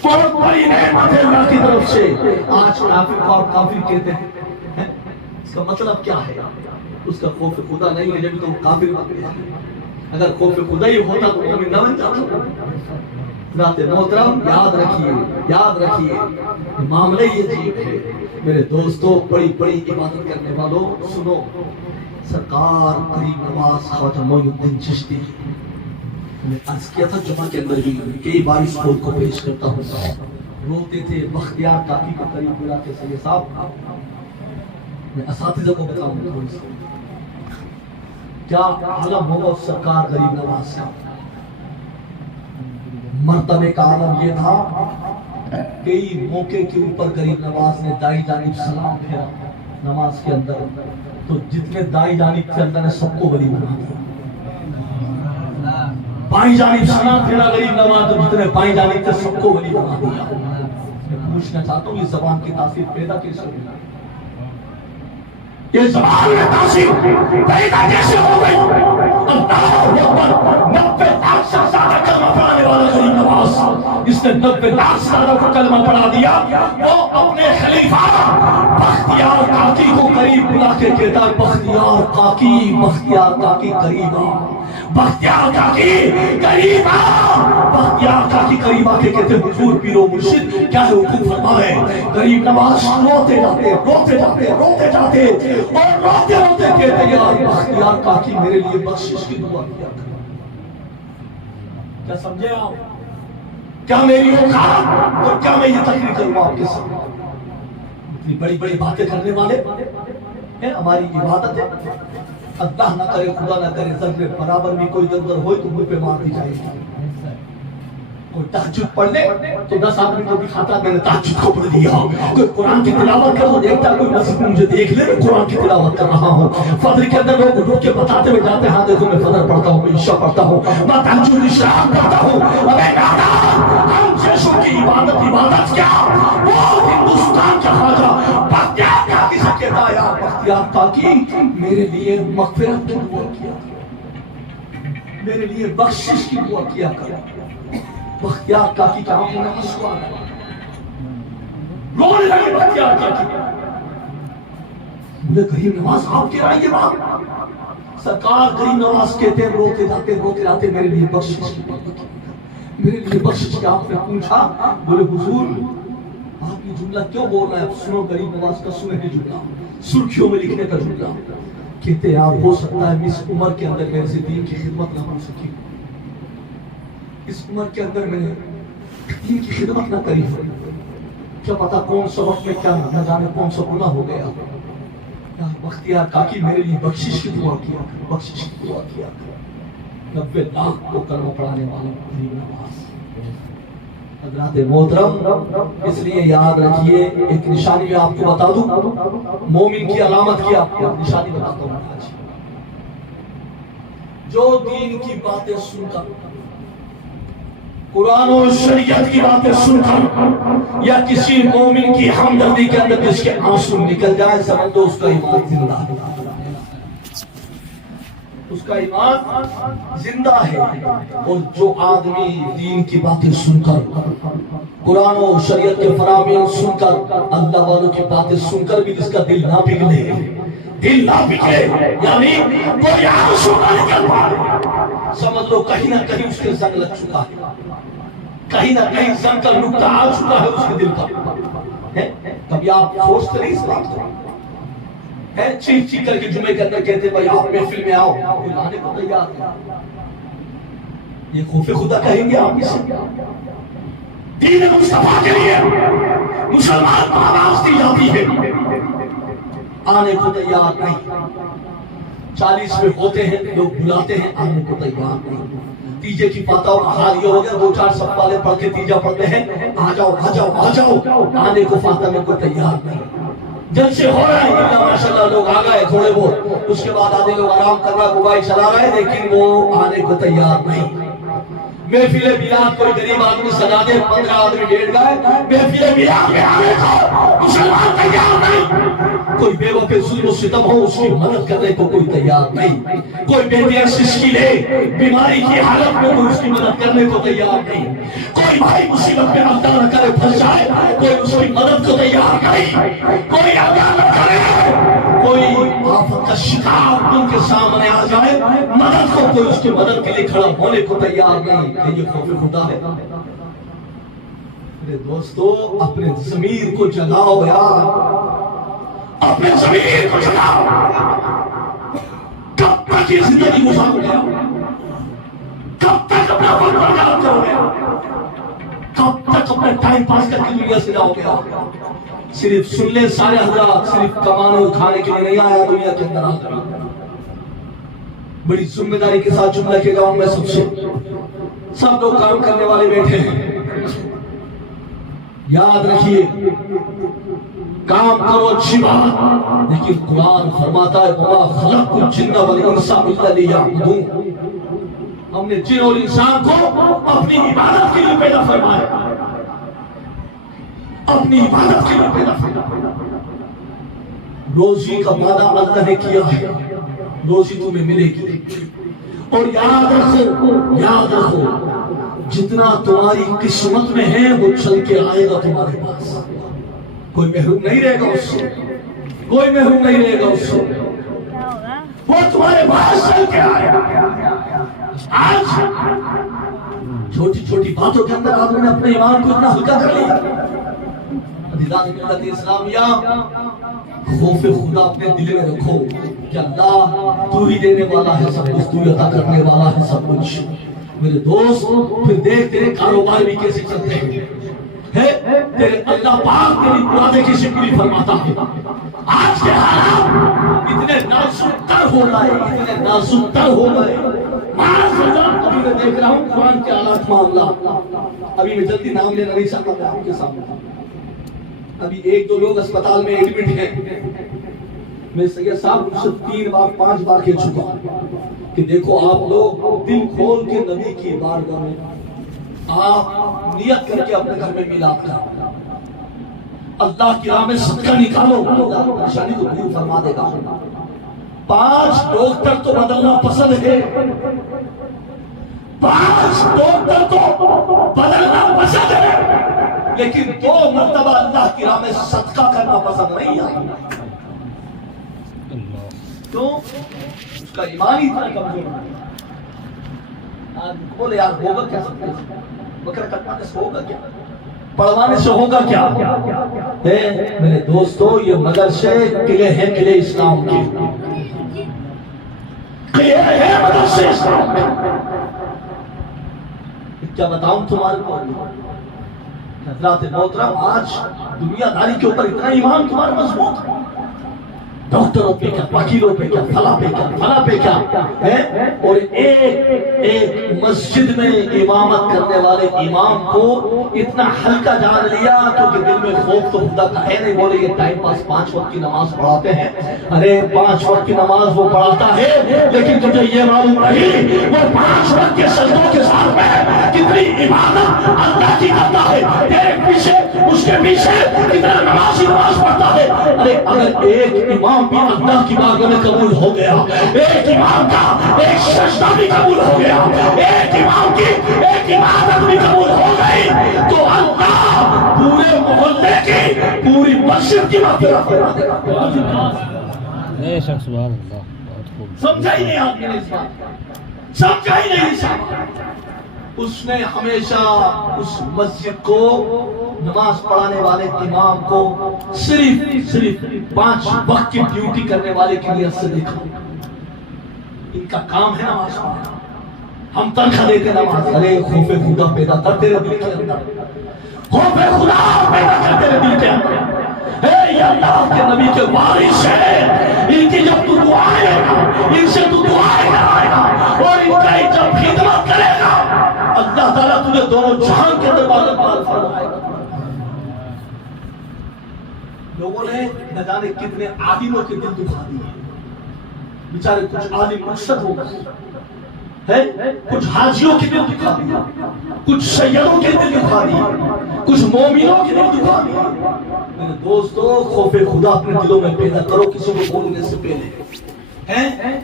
بہت بڑی نعمت ہے اللہ کی طرف سے۔ آج کافر کو آپ کافر کہتے ہیں، اس کا مطلب کیا ہے؟ اس کا خوف خدا نہیں ہے، جب تو کافر بن گیا۔ اگر خوف خدا ہی ہوتا تو کبھی نہ بن جاتا۔ حضرات محترم، یاد رکھیے معاملہ یہ عجیب ہے میرے دوستو، بڑی بڑی عبادت کرنے والوں، سنو، سرکار غریب نواز خواجہ معین الدین چشتی، میں عرض کیا تھا جمعہ کے اندر بھی کئی بار اس قول کو پیش کرتا ہوں، روتے تھے، بختیار کافی کو قریب بلا کے سید صاحب، میں اساتذہ کو بتاؤں تھوڑی سی کیا عالم ہوگا سرکار غریب نواز کا۔ مرتبے کا عالم یہ تھا، کئی موقع کے اوپر غریب نواز نے دائیں جانب سلام پھیرا نماز کے اندر، تو جتنے دائیں جانب تھے اللہ نے سب کو ولی بنا دیا۔ بائیں جانب سلام پھیرا غریب نواز، تو جتنے بائیں جانب تھے سب کو ولی بنا دیا۔ میں پوچھنا چاہتا ہوں، یہ زبان کی تاثیر پیدا کیسے ہوئی؟ یہ زبان میں تاثیر پیدا کیسے ہو گئی؟ اللہ اکبر، 90 لاکھ سے زیادہ کلمہ پڑھانے والا غریب نواز، جس نے 90 لاکھ سے زیادہ کو کلمہ پڑھا دیا، وہ اپنے خلیفہ بختیار کاکی کو قریب بلا کے کہتا ہے، بختیار کاکی، بختیار کاکی قریب آ، بختیار کاکی قریب آ، بختیار کاکی قریب آ کے کہتے ہیں، حضور پیر و مرشد کیا ہے حکم فرمائے؟ غریب نواز روتے جاتے اور روتے روتے کہتے ہیں، یار بختیار کاکی میرے لیے بخشش کی دعا کیا کرو۔ کیا سمجھے آپ؟ کیا میری اوقات اور کیا میں یہ تقریر کروں آپ کے سامنے؟ اتنی بڑی بڑی باتیں کرنے والے ہیں، ہماری عبادت ہے، اللہ نہ کرے، خدا نہ کرے، ذرے برابر بھی کوئی در ہوئے تو منہ پہ مار دی جائے گی۔ کوئی تہجد پڑھ لے تو 10 آدمی کو دکھاتا میں نے تہجد کو پڑھ لیا، کوئی قرآن کی تلاوت کر تو دیکھتا کوئی مسجد میں مجھے دیکھ لے میں قرآن کی تلاوت کر رہا ہوں۔ فجر کے اندر لوگ اٹھ کے بتاتے ہوئے جاتے ہیں، ہاں دیکھو میں فجر پڑھتا ہوں، میں عشاء پڑھتا ہوں، میں تہجد اشراق پڑھتا ہوں۔ ابے نادان، ہم جیسوں کی عبادت کیا؟ وہ ہندوستان کا خواجہ بختیار کاکی سے کہتا ہے، یار بختیار کاکی میرے لیے مغفرت کی دعا کیا کرو، میرے لیے بخشش کی دعا کیا کرو۔ بختیار کاکی کا آنکھوں میں آنسو آ گیا، رونے لگے بختیار کاکی۔ بولے غریب نواز آپ کہہ رہے ہیں یہ بات؟ سرکار غریب نواز کہتے ہیں، روتے جاتے میرے لیے بخشش کی دعا کیا، میرے لیے بخشش کی۔ آپ نے پوچھا، بولے حضور آپ یہ جملہ کیوں بول رہے ہیں؟ سنو غریب نواز کا سنہری جملہ، سرخیوں میں لکھنے کا جملہ۔ کہتے ہیں آپ ہو سکتا ہے اس عمر کے اندر میرے سے دین کی خدمت نہ ہو سکی، اس عمر کے اندر میں نے دین کی خدمت نہ کری، کیا پتا کون سا وقت میں کیا نہ جانے کون سا گناہ ہو گیا۔ بختیار کاکی میرے لیے بخشش کی دعا کیا، بخشش کی دعا کیا۔ 90 لاکھ کو کلمہ پڑھانے والا غریب نواز۔ حضرات محترم، اس لیے یاد رکھیے، ایک نشانی میں آپ کو بتا دوں، مومن کی علامت کی آپ کو نشانی بتاتا ہوں آج۔ جو دین کی باتیں سنتا قرآن و شریعت کی باتیں سن کر یا کسی مومن کی ہمدردی کے اندر جس کے آنسو نکل جائے سمجھ دو اس کا ایمان زندہ ہے، اس کا ایمان زندہ ہے۔ اور جو آدمی دین کی باتیں سن کر، قرآن و شریعت کے فرامین سن کر، اللہ والوں کی باتیں سن کر بھی جس کا دل نہ پگھلے، دل نہ پگھلے، یعنی کوئی آنسو نہ نکل پائے، سمجھ لو کہیں نہ کہیں اس کے زنگ لگ چکا ہے، کہیں نہ کہیں زنگ کا نقطہ آ چکا ہے اس کے دل پر۔ کبھی آپ سوچتے نہیں اس بات کو؟ چیخ چیخ کر کے جمعے کے اندر کہتے بھائی آپ محفل میں آؤ، کوئی لانے کو تیار نہیں۔ یہ خوف خدا کہیں گے آپ کسی؟ دین مصطفیٰ کے لیے مسلمان کو آواز دی جاتی ہے، آنے کو تیار نہیں۔ 40 میں ہوتے ہیں لوگ بلاتے ہیں، آنے کو تیار نہیں۔ تیجے کی فاتحہ کا حال یہ ہو گیا، 2-4 سب والے پڑھ کے تیجا پڑھتے ہیں، آ جاؤ آ جاؤ آ جاؤ، آنے کو فاتحہ میں کوئی تیار نہیں۔ جلسے ہو رہے ہیں، ماشاءاللہ لوگ آ گئے تھوڑے بہت، اس کے بعد آدھے لوگ آرام کر رہا ہے، موبائل چلا رہے ہیں، لیکن وہ آنے کو تیار نہیں۔ محفل میلاد کوئی غریب آدمی سجا دے، 15 آدمی ڈیڑھ گئے، محفل میلاد میں آنے کو مسلمان تیار نہیں۔ کوئی بے وقت ظلم و ستم ہو اس کی مدد کرنے کو کوئی تیار نہیں۔ کوئی بیٹی سسکی لے، بیماری کی حالت میں کوئی اس کی مدد کرنے کو تیار نہیں۔ کوئی بھائی مصیبت میں اللہ نہ کرے پھنس جائے، کوئی اس کی مدد کو تیار نہیں۔ کوئی اللہ نہ کرے کوئی آفت کا شکار ان کے سامنے آ جائے، مدد کو کوئی اس کی مدد کے لیے کھڑا ہونے کو تیار نہیں۔ کہ یہ خوف خدا ہے؟ میرے دوستو اپنے ضمیر کو جگاؤ یار، اپنے ضمیر کو جگاؤ۔ کب تک یہ زندگی گزارو گے؟ کب تک اپنا وقت برباد کرو گے؟ کب تک اپنا ٹائم پاس کر کے دنیا سے جاؤ گے؟ صرف سن لیں سارے حضرات، صرف کمانے اور کھانے کے لیے نہیں آیا دنیا کے اندر آدمی۔ بڑی ذمہ داری کے ساتھ جملہ کہہ رہا ہوں میں سب سے، سب لوگ کام کرنے والے بیٹھے ہیں، یاد رکھیے کام کرو اچھی بات، لیکن قرآن فرماتا ہے وَمَا خَلَقْتُ الْجِنَّ وَالْإِنسَ إِلَّا لِيَعْبُدُونِ۔ ہم نے جن اور انسان کو اپنی عبادت کے لیے پیدا فرمایا، اپنی عبادت کے لیے پیدا فرمایا۔ روزی کا وعدہ اللہ نے کیا ہے، روزی تمہیں ملے گی، اور یاد رکھو جتنا تمہاری قسمت میں ہے وہ چل کے آئے گا تمہارے پاس، کوئی محروم نہیں رہے گا اس سے، کوئی محروم نہیں رہے گا اس سے، وہ تمہارے پاس چل کے آئے گا۔ آج چھوٹی چھوٹی باتوں کے اندر آدمی نے اپنے ایمان کو اتنا ہلکا کر لیا۔ عزیزان ملت اسلامیہ، خوف خدا اپنے دل میں رکھو کہ اللہ تو ہی دینے والا ہے سب کچھ، تو ہی عطا کرنے والا ہے سب کچھ۔ میرے دوست پھر دیکھ تیرے کاروبار بھی کیسے چلتے ہیں، تیرے اللہ پاک تیری مرادیں کیسے پوری فرماتا ہے۔ آج کے حالات اتنے نازک تر ہو گئے، اتنے نازک تر ہو گئے۔ ابھی میں دیکھ رہا ہوں قرآن کے آلات معاملہ، ابھی میں جلدی نام لینا نہیں چاہتا، میں آپ کے سامنے ابھی 1-2 لوگ اسپتال میں ایڈمٹ ہیں۔ میں سید صاحب مجھ سے 3 بار 5 بار کہہ چکا کہ دیکھو آپ لوگ دل کھول کے نبی کی بارگاہ میں آپ نیت کر کے اپنے گھر میں میلاد کرو، اللہ کی راہ میں صدقہ نکالو، پریشانی کو دور فرما دے گا۔ 5 ڈاکٹر تو بدلنا پسند ہے، 5 ڈاکٹر تو بدلنا پسند ہے، لیکن 2 مرتبہ اللہ کی راہ میں صدقہ کرنا پسند نہیں ہے۔ کیوں؟ اس کا ایمان ہی اتنا کمزور ہے۔ آج بولے یار ہوگا کیا سب کچھ؟ بکر کٹوانے سے ہوگا کیا؟ پڑھوانے سے ہوگا کیا؟ میرے دوستو یہ مدرسے قلعے ہیں، قلعے اسلام کے، قلعے ہیں مدرسے اسلام کے۔ کیا بتاؤں تمہارے کو؟ حضرات محترم آج دنیا داری کے اوپر اتنا ایمان تمہارا مضبوط ہے، ڈاکٹروں پہ کیا، وکیلوں پہ کیا، فلاں پہ کیا، فلاں پہ کیا ہے، اور ایک مسجد میں امامت کرنے والے امام کو اتنا ہلکا جان لیا کیونکہ دل میں خوف تو خدا کا ہے نہیں. بولے یہ ٹائم پاس 5 وقت کی نماز پڑھاتے ہیں. ارے 5 وقت کی نماز وہ پڑھاتا ہے لیکن تجھے یہ معلوم نہیں وہ 5 وقت کے سجدوں کے ساتھ میں کتنی عبادت اللہ کی کرتا ہے. تیرے پیچھے اس کے پیچھے کتنا نمازی نماز پڑھتا ہے. ارے اگر ایک امام بھی اللہ کی بارگاہ میں قبول ہو گیا, ایک امام کا ایک سجدہ بھی قبول ہو گیا, ایک امام کی ایک عبادت بھی قبول ہو گئی تو اللہ پورے محلے کی پوری مسجد کی مغفرت کرا دے گا. بے شک سبحان اللہ. بہت خوب. سمجھا ہی نہیں آپ نے اس بات, سمجھا ہی نہیں اس بات. اس نے ہمیشہ اس مسجد کو نماز پڑھانے والے امام کو صرف 5 وقت کی ڈیوٹی کرنے والے کی نیت سے دیکھا. ان کا کام ہے نماز پڑھنا, ہم تنخواہ دیتے نماز. ارے خوف خدا پیدا کر تیرے دل کے اندر, خوف خدا پیدا کر تیرے دل کے اندر. اے یہ اللہ کے نبی کے وارث ہیں, ان کی جب تو دعائیں ان سے تو دعائیں کرائے گا اور ان کا جب خدمت کرے گا اللہ تعالیٰ تجھے دونوں جہان کے اندر مال فرمائے گا. لوگوں نے نہ جانے کتنے عالموں کے دل دکھا دیے. بیچارے کچھ عالم مقصد ہو گئے, کچھ حاجیوں کے دل دکھا دیا, کچھ سیدوں کے دل دکھا دیا, کچھ مومنوں کے دل دکھا دیا. میرے دوستو خوف خدا اپنے دلوں میں پیدا کرو کسی کو بولنے سے پہلے,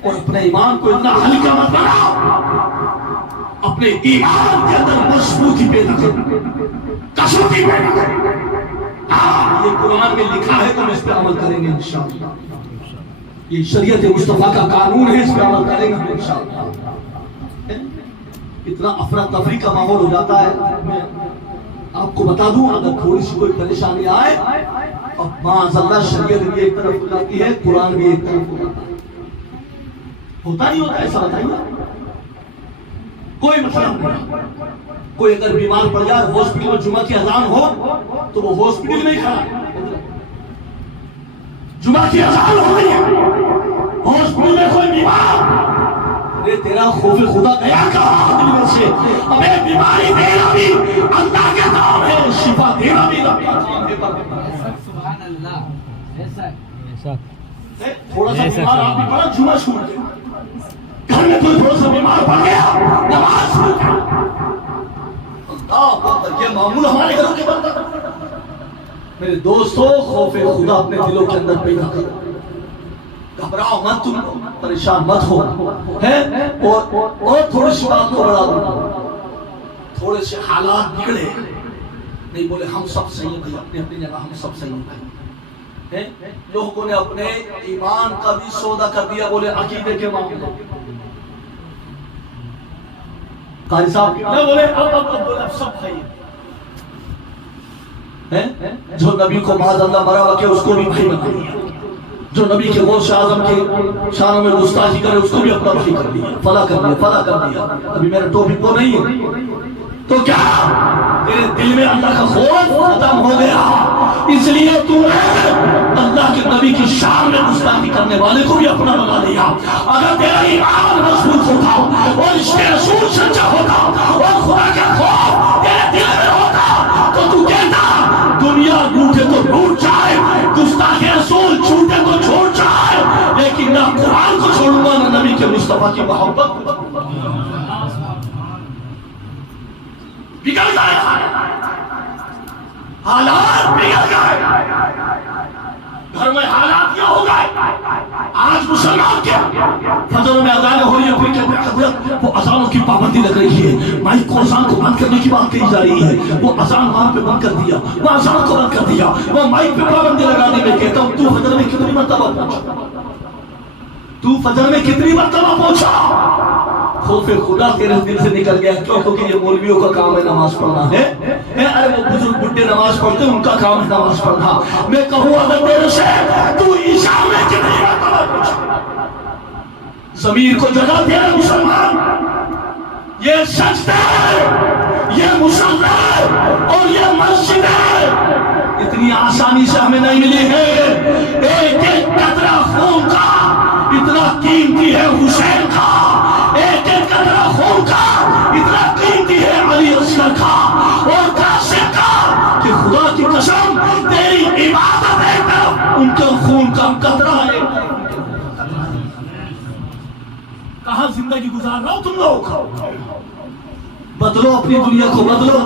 اور اپنے ایمان کو اتنا ہلکا مت بناؤ. اپنے ایمان کے اندر مضبوطی پیدا کرو, کسوٹی پیدا کرو. یہ قرآن میں لکھا ہے تو ہم اس پہ عمل کریں گے انشاءاللہ. یہ شریعت مصطفیٰ کا قانون ہے, اس پہ عمل کریں گے انشاءاللہ. اتنا افراتفری کا ماحول ہو جاتا ہے. میں آپ کو بتا دوں اگر تھوڑی سی کوئی پریشانی آئے اب معاذ اللہ شریعت بھی ایک طرف ہو جاتی ہے, قرآن بھی ایک طرف ہو جاتا ہے. ہوتا نہیں ہوتا ایسا بتائیے. کوئی مسئلہ نہیں. کوئی اگر بیمار پڑ جائے ہاسپٹل میں جمعہ کی اذان ہو تو وہ ہاسپٹل میں ہی کھڑا, جمعہ کی اذان ہو رہی ہے ہاسپٹل میں کوئی بیمار, ارے تیرا خوف خدا گیا کہاں دل میں سے. ہمیں بیماری دینا بھی اللہ کے نام ہے, شفا دینا بھی اللہ کے نام ہے. سبحان اللہ. ایسا تھوڑا سا بیمار آپ بھی پڑا جمعہ چھوڑ دے, گھر میں کوئی تھوڑا سا بیمار پڑ گیا نماز چھوڑ دے. یہ معمول ہمارے گھروں کے بندہ. میرے دوستو خوف خدا اپنے دلوں کے اندر پیدا کرو. گھبراؤ مت, تم پریشان مت ہو. اور تھوڑی سی بات کو بڑھا دوں, تھوڑے سے حالات بگڑے نہیں بولے ہم سب صحیح ہیں, اپنی اپنی جگہ ہم سب صحیح ہیں. لوگوں نے اپنے ایمان کا بھی سودا کر دیا, بولے عقیدے کے معاملے. قاری صاحب نہ بولے اب سب صحیح ہے. جو نبی کو معاذ اللہ مرا ہوا کہ اس کو بھی بھائی بنا دیا, جو نبی کے غوث اعظم کے شانوں میں گستاخی کرے اس کو بھی اپنا بھائی کر دیا, فلا کر دیا. ابھی میرا ٹاپک وہ نہیں ہے. تو کیا تیرے دل میں اللہ کا خوف ختم ہو گیا, اس لیے تو نے اللہ کے نبی کی شان میں گستاخی کرنے والے کو بھی اپنا بنا لیا. اگر تیرا ایمان مضبوط ہوتا اور اس کے رسول سچا ہوتا اور خدا کا خوف تیرے دل میں ہوتا تو کہتا دنیا لوٹے تو لوٹ جائے, گستاخ رسول چھوٹے تو چھوٹ جائے, لیکن نہ قرآن کو چھوڑوں گا نہ نبی کے مصطفیٰ کی محبت. بگڑ گئے حالات, بگڑ گئے گھر میں حالات کیا ہو گئے. آج مسلمان کیا فجر میں اذان ہو رہی ہے, کوئی کہتے ہیں حضرت وہ اذانوں کی پابندی لگ رہی ہے, مائک کو اذان کو بند کرنے کی بات کہی جا رہی ہے. وہ اذان وہاں پہ بند کر دیا, وہ اذان کو بند کر دیا, وہ مائک پہ پابندی لگا دی. میں کہتا ہوں تو فجر میں کتنی مرتبہ پہنچا, تو فجر میں کتنی مرتبہ پہنچا. خوف خدا تیرے دل سے نکل گیا کیوں؟ کیونکہ یہ مولویوں کا کام ہے نماز پڑھنا ہے. ارے وہ بزرگ بڈھے نماز پڑھتے ہیں, ان کا کام ہے نماز پڑھنا. میں کہوں اگر تیرے سے تو عشاء میں کتنی مرتبہ پہنچا. ضمیر کو جگہ دے رہے مسلمان, یہ سجدہ ہے, یہ مصلی اور یہ مسجد ہے, اتنی آسانی سے ہمیں نہیں ملی ہے. ایک ایک قطرہ خون کا اتنا قیمتی ہے حسین کا, ایک ایک قطرہ خون کا کہاں زندگی گزار رہا ہو تم لوگ؟ بدلو اپنی دنیا کو، بدلو،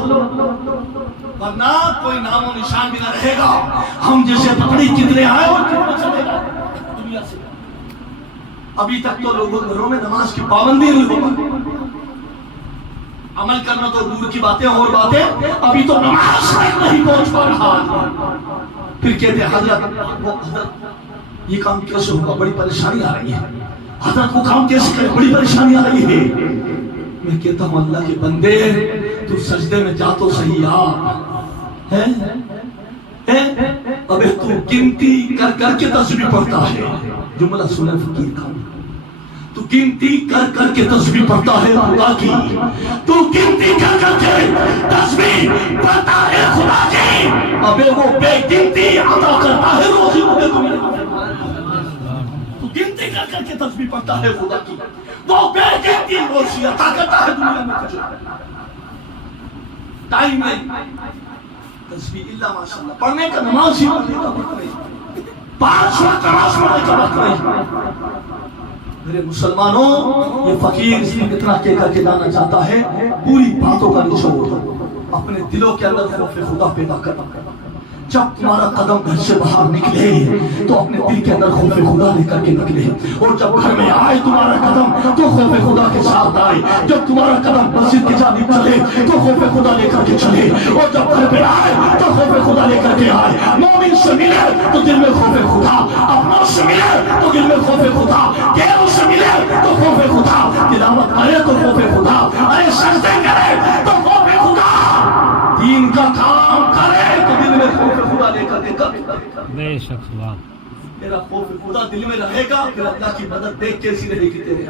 ورنہ کوئی نام و نشان بھی نہ رہے گا. ہم جیسے پکڑی کتنے آئے اور کتنے چلے گا دنیا سے. ابھی تک تو لوگوں گھروں میں نماز کی پابندی نہیں ہوگا، عمل کرنا تو دور کی باتیں اور باتیں، ابھی تو نماز تک نہیں پہنچ پا رہا. پھر کہتے ہیں حضرت یہ کام کیسے ہوگا، بڑی پریشانی آ رہی ہے. حضرت وہ کام کیسے کرے، بڑی پریشانی آ رہی ہے. میں کہتا ہوں اللہ کے بندے تو سجدے میں جا تو صحیح یار ہے. ابے تو گنتی کر کر کے تسبیح پڑھتا ہے. جملہ سنیں فقیر کا، تو گنتی کر کر کے تسبیح پڑھتا ہے خدا کی، تو گنتی کر کر کے تسبیح پڑھتا ہے خدا کی. ابے وہ بے گنتی عطا کرتا ہے روزی تمہیں دنیا میں. تو گنتی کر کر کے تسبیح پڑھتا ہے خدا کی، وہ بے گنتی روزی عطا کرتا ہے دنیا میں تجھے. ٹائم نہیں تسبیح اللہ ماشاءاللہ پڑھنے کا، نماز ہی پڑھنے کا وقت نہیں، 5 وقت نماز پڑھنے کا وقت نہیں. میرے مسلمانوں، یہ فقیر اس میں کتنا کہہ کر کے جانا چاہتا ہے، پوری باتوں کا نچوڑ اپنے دلوں کے اندر خوف خدا پیدا کرنا. جب تمہارا قدم گھر سے باہر نکلے تو اپنے دل کے اندر خوف خدا لے کر کے نکلے، اور جب گھر میں آئے تمہارا قدم تو خوف خدا کے ساتھ آئے. جب تمہارا قدم مسجد کی جانب چلے تو خوف خدا لے کر کے چلے، اور جب گھر پہ آئے تو خوف خدا لے کر کے آئے. مومن سے ملے تو دل میں خوف خدا، اپنوں سے ملے تو دل میں خوف خدا، غیروں سے ملے تو خوف خدا، تلاوت کرے تو خوف خدا، ارے سجدے کرے تو خوف خدا، دین کا کام کرے تو دل میں خوف خدا لے کر کے بے شک سبحان. میرا خوف خدا دل میں رہے گا، پھر اللہ کی مدد دیکھ کیسی رہے گی تیرے.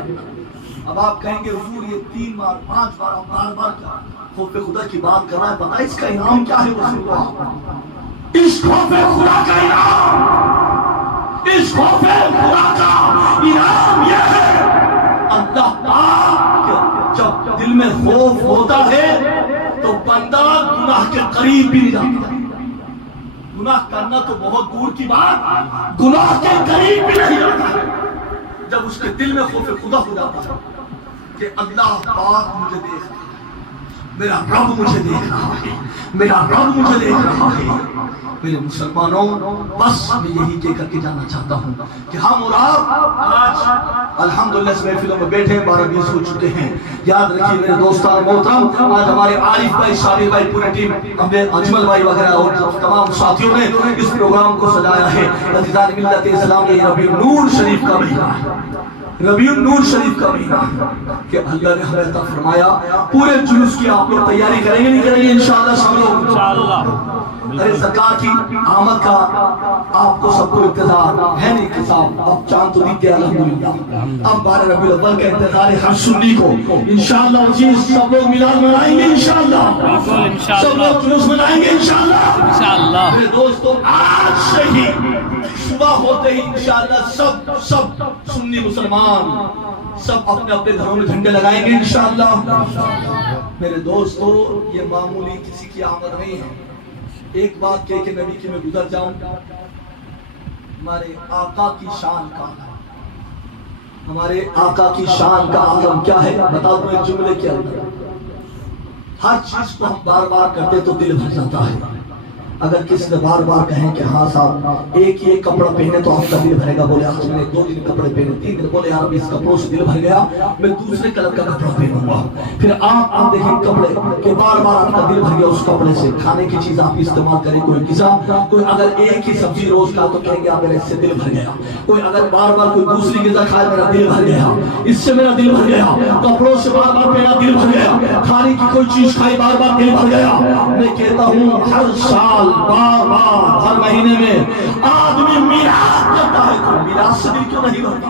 اب آپ کہیں گے حضور یہ 3 بار 5 بار بار بار خوف خدا کی بات کر رہا ہے، پتہ اس کا انعام کیا ہے رسول اللہ؟ اس خوف خدا کا انعام، اس خوف خدا کا انعام یہ ہے اللہ پاک جب دل میں خوف ہوتا ہے تو بندہ گناہ کے قریب بھی نہیں جاتا. گناہ کرنا تو بہت دور کی بات، گناہ کے قریب بھی نہیں جاتا جب اس کے دل میں خوف خدا ہو جاتا ہے کہ اللہ پاک مجھے دیکھ رہا ہے، میرا رب مجھے دیکھ رہا ہے، میرا رب مجھے دیکھ رہا ہے. میرے مسلمانوں، بس میں یہی کہہ کر کے جانا چاہتا ہوں کہ ہم اور آپ آج الحمدللہ اس محفلوں میں بیٹھے 12-20 ہو چکے ہیں. یاد رکھیے میرے دوستان محترم، آج ہمارے عارف بھائی، شابر بھائی، پوری ٹیم، ہم نے اجمل بھائی وغیرہ اور تمام ساتھیوں نے اس پروگرام کو سجایا ہے. عزیزان ملت اسلام، یہ ربیع النور شریف کا مہینہ ہے، ربیع النور شریف کا مہینہ کہ اللہ نے ہمیں عطا فرمایا. پورے جلوس کی آپ لوگ تیاری کریں گے نہیں کریں گے انشاءاللہ سب لوگ؟ انشاءاللہ. ارے سرکار کی آمد کا آپ کو سب کو انتظار ہے نہیں کتاب، اب چاند تو دیکھ گیا الحمدللہ. اب 12 ربیع الاول کا انتظار ہے ہر سنی کو. انشاءاللہ عزیز سب لوگ میلاد منائیں گے انشاءاللہ، سب لوگ جلوس منائیں گے انشاءاللہ. میرے دوستو، آج سے ہی صبح ہوتے ہی انشاءاللہ سب سنی مسلمان سب اپنے اپنے گھروں میں جھنڈے لگائیں گے انشاءاللہ. میرے دوستو، یہ معمولی کسی کی آمد نہیں ہے. ایک بات کہہ کے نبی کی میں گزر جاؤں، ہمارے آقا کی شان کا، ہمارے آقا کی شان کا عالم کیا ہے بتا دوں ایک جملے کے اندر. ہر چیز کو ہم بار بار کرتے تو دل بھر جاتا ہے. اگر کسی نے بار بار کہیں کہ ہاں صاحب ایک ہی ایک کپڑا پہنے تو آپ کا دل بھرے گا، بولے آج میں نے 2 دن کپڑے پہنے، 3 دن، بولے یار اس کپڑوں سے دل بھر گیا، میں دوسرے کلر کا کپڑا پہنوں گا. پھر آپ دیکھیں کپڑے کہ بار بار آپ کا دل بھر گیا اس کپڑے سے. کھانے کی چیز آپ استعمال کریں، کوئی غذا، کوئی اگر ایک ہی سبزی روز کا تو کہیں گے آپ میرے اس سے دل بھر گیا. کوئی اگر بار بار کوئی دوسری غذا کھائے میرا دل بھر گیا، اس سے میرا دل بھر گیا. کپڑوں سے بار بار پہنا دل بھر گیا، کھانے کی کوئی چیز کھائی بار بار دل بھر گیا. میں کہتا ہوں ہر سال بار بار ہر مہینے میں آدمی میلاد کرتا ہے، تو میلاد سے دل کیوں نہیں بھرتا؟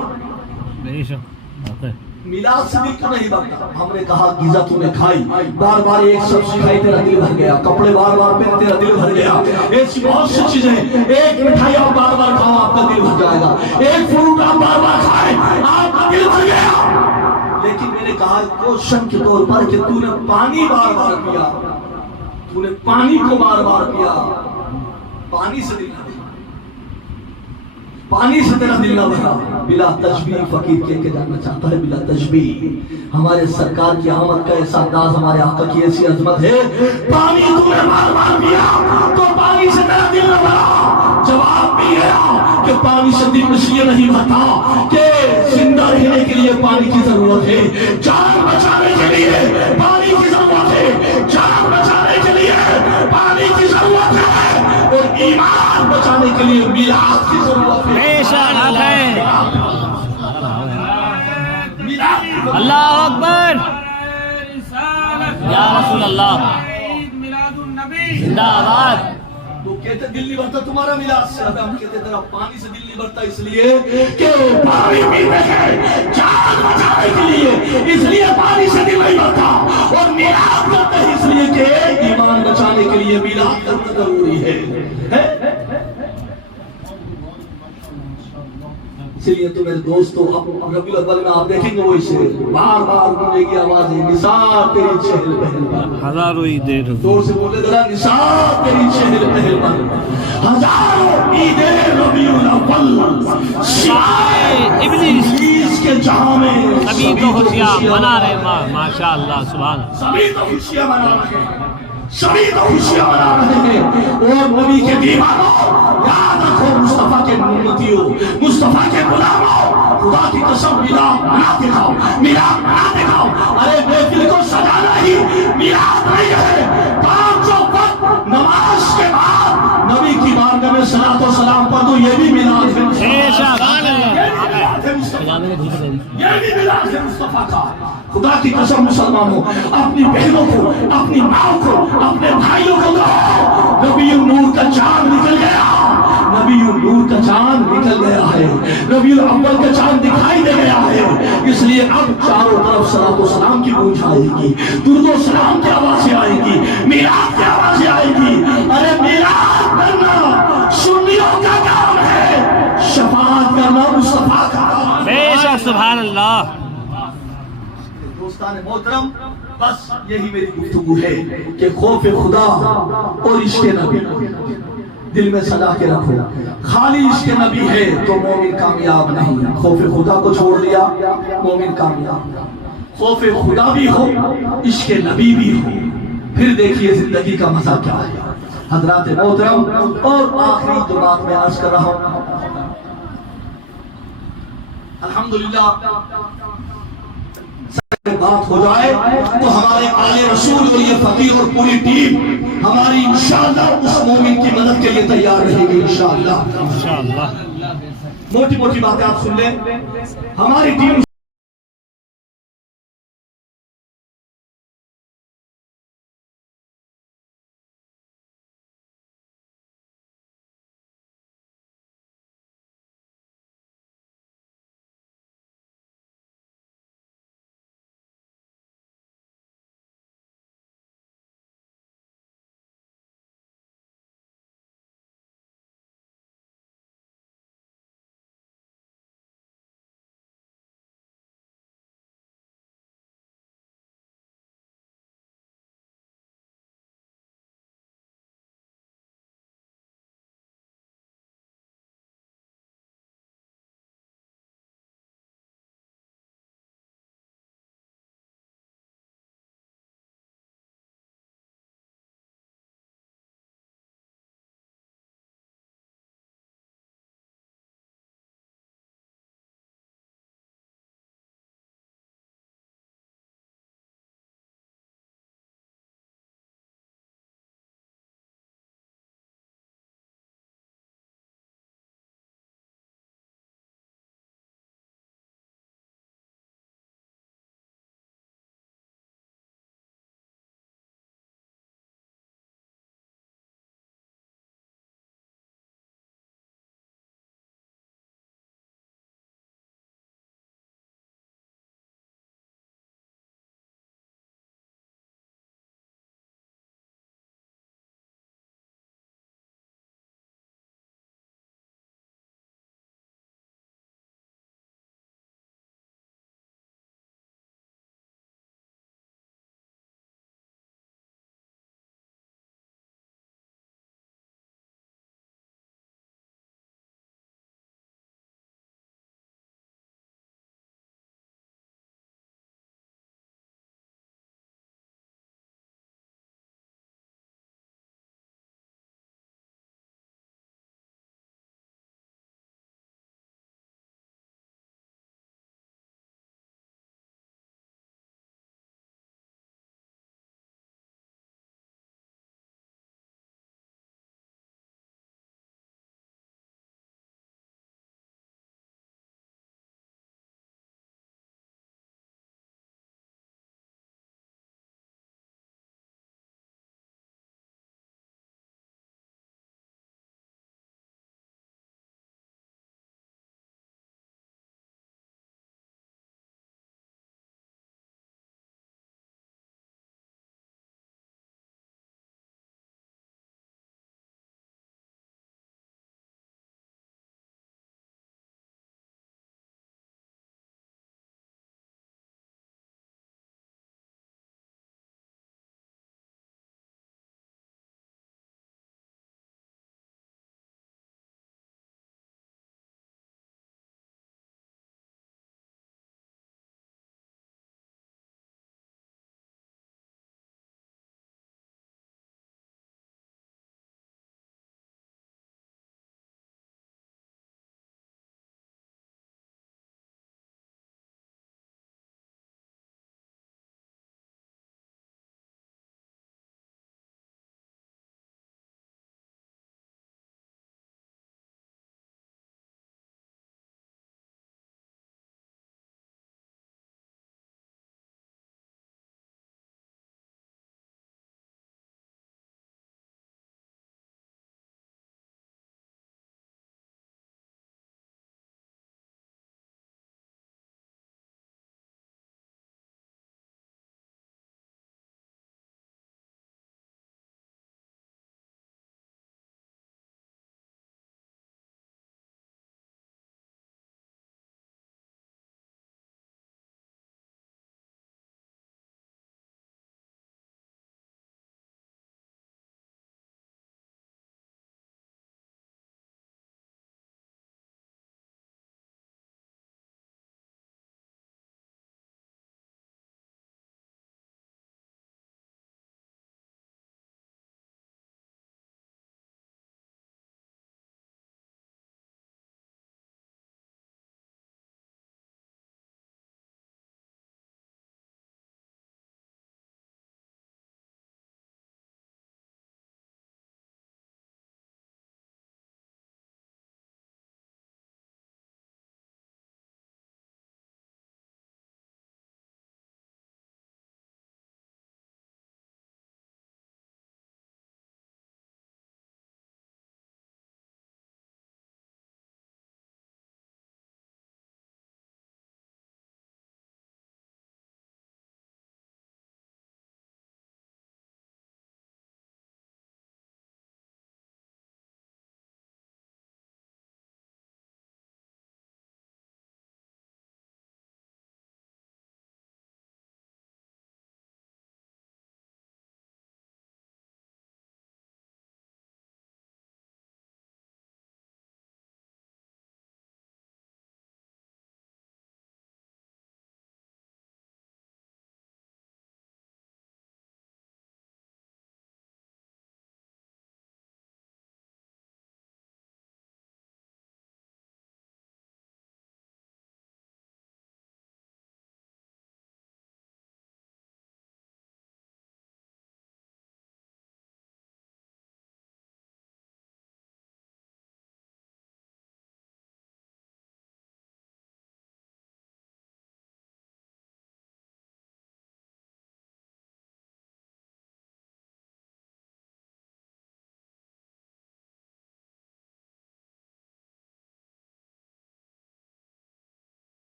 میلاد سے دل کیوں نہیں بھرتا؟ ہم نے کہا غذا تو نے کھائی، بار بار ایک سبزی کھائی تیرا دل بھر گیا، کپڑے بار بار پہنے تیرا دل بھر گیا. ایسی بہت سی چیزیں، ایک مٹھائی آپ بار بار کھاؤ آپ کا دل بھر جائے گا، ایک فروٹ آپ بار بار کھائیں آپ کا دل بھر گیا. لیکن میں نے کہا کوشن کے طور پر کہ تو نے پانی بار بار پیا، تو نے پانی کو بار بار پیا، پانی سے دل بھر گیا، پانی سے تیرا دل نہ بھرا، بلا تشبیہ فقیر کہہ کے جاننا چاہتا ہے، بلا تشبیہ ہمارے سرکار کی آمد کا ایسا انداز، ہمارے آقا کی ایسی عظمت ہے، پانی تو نے بار بار پیا تو پانی سے تیرا دل نہ بھرا، جواب بھی ہے کہ پانی سے دل اس لیے نہیں بھرتا کہ زندہ رہنے کے لیے پانی کی ضرورت ہے، جان بچانے کے لیے پانی کی ضرورت ہے، جان بچانے کے لیے پانی کی ضرورت ہے، اور ایمان بچانے کے لیے میلاد کی ضرورت ہے۔ اللہ اکبر، یا رسول اللہ، زندہ آباد۔ تو کہتے دل نہیں بھرتا تمہارا میلاد سے، ہم کہتے تیرا پانی سے دل نہیں بھرتا اس لیے کہ پانی پیتے ہیں جان بچانے کے لیے، اس لیے پانی سے دل نہیں بھرتا، اور میلاد کرتے ہیں اس لیے کہ ایمان بچانے کے لیے میلاد کرنا ضروری ہے۔ اسی لیے تو میرے دوستو اب ربیع الاول میں آپ دیکھیں گے وہ اسے بار بار بولے گی آواز ہے، نثار تیری چہل پہل پر، ہزاروں عیدیں زور سے بولے ذرا، نثار تیری چہل پہل پر، ہزاروں عیدیں ربیع الاول، سوائے ابلیس کے جہاں میں سبھی تو خوشیاں منا رہے ہیں، ماشاء اللہ، سبحان اللہ، سبھی تو خوشیاں منا رہے ہیں، سبھی تو خوشیاں منا رہے ہیں، اور نبی کے دیوانوں یاد رکھو، مصطفیٰ کے امتیوں، مصطفیٰ کے غلاموں، خدا کی قسم میلاد منا دکھاؤ، میلاد منا دکھاؤ۔ ارے محفل کو سجانا ہی میلاد نہیں ہے، 5 وقت نماز کے بعد نبی کی بارگاہ میں صلاۃ و سلام پڑھ دو، یہ بھی میلاد ہے، یہ بھی میلاد ہے مصطفیٰ کا۔ خدا کی قسم مسلمانوں، اپنی بہنوں کو، اپنی ماں کو، اپنے بھائیوں کو کہو، ربیع النور کا چاند نکل گیا، ربیع النور کا چاند نکل گیا ہے، ربیع الاول کا چاند دکھائی دے گیا ہے، اس لیے اب چاروں طرف صلاۃ و سلام کی گونج آئے گی، درود و سلام کی آوازیں آئے گی، میلاد کی آوازیں آئے گی۔ ارے میلاد کرنا سنیوں کا کام ہے، شفاعت کرنا مصطفیٰ کا کام ہے۔ بے شک، سبحان اللہ۔ دوستان محترم، بس یہی میری گفتگو ہے کہ خوف خدا اور عشق نبی دل میں سجا کے رکھو، خالی عشق نبی ہے تو مومن کامیاب نہیں، خوف خدا کو چھوڑ دیا مومن کامیاب، خوف خدا بھی ہو عشق نبی بھی ہو، پھر دیکھیے زندگی کا مزہ کیا ہے۔ حضرات محترم، اور آخری جو بات میں عرض کر رہا ہوں، الحمدللہ بات ہو جائے تو ہمارے آل رسول اور یہ فقیر اور پوری ٹیم ہماری انشاءاللہ اس مومن کی مدد کے لیے تیار رہے گی انشاءاللہ۔ انشاءاللہ موٹی موٹی باتیں آپ سن لیں، ہماری ٹیم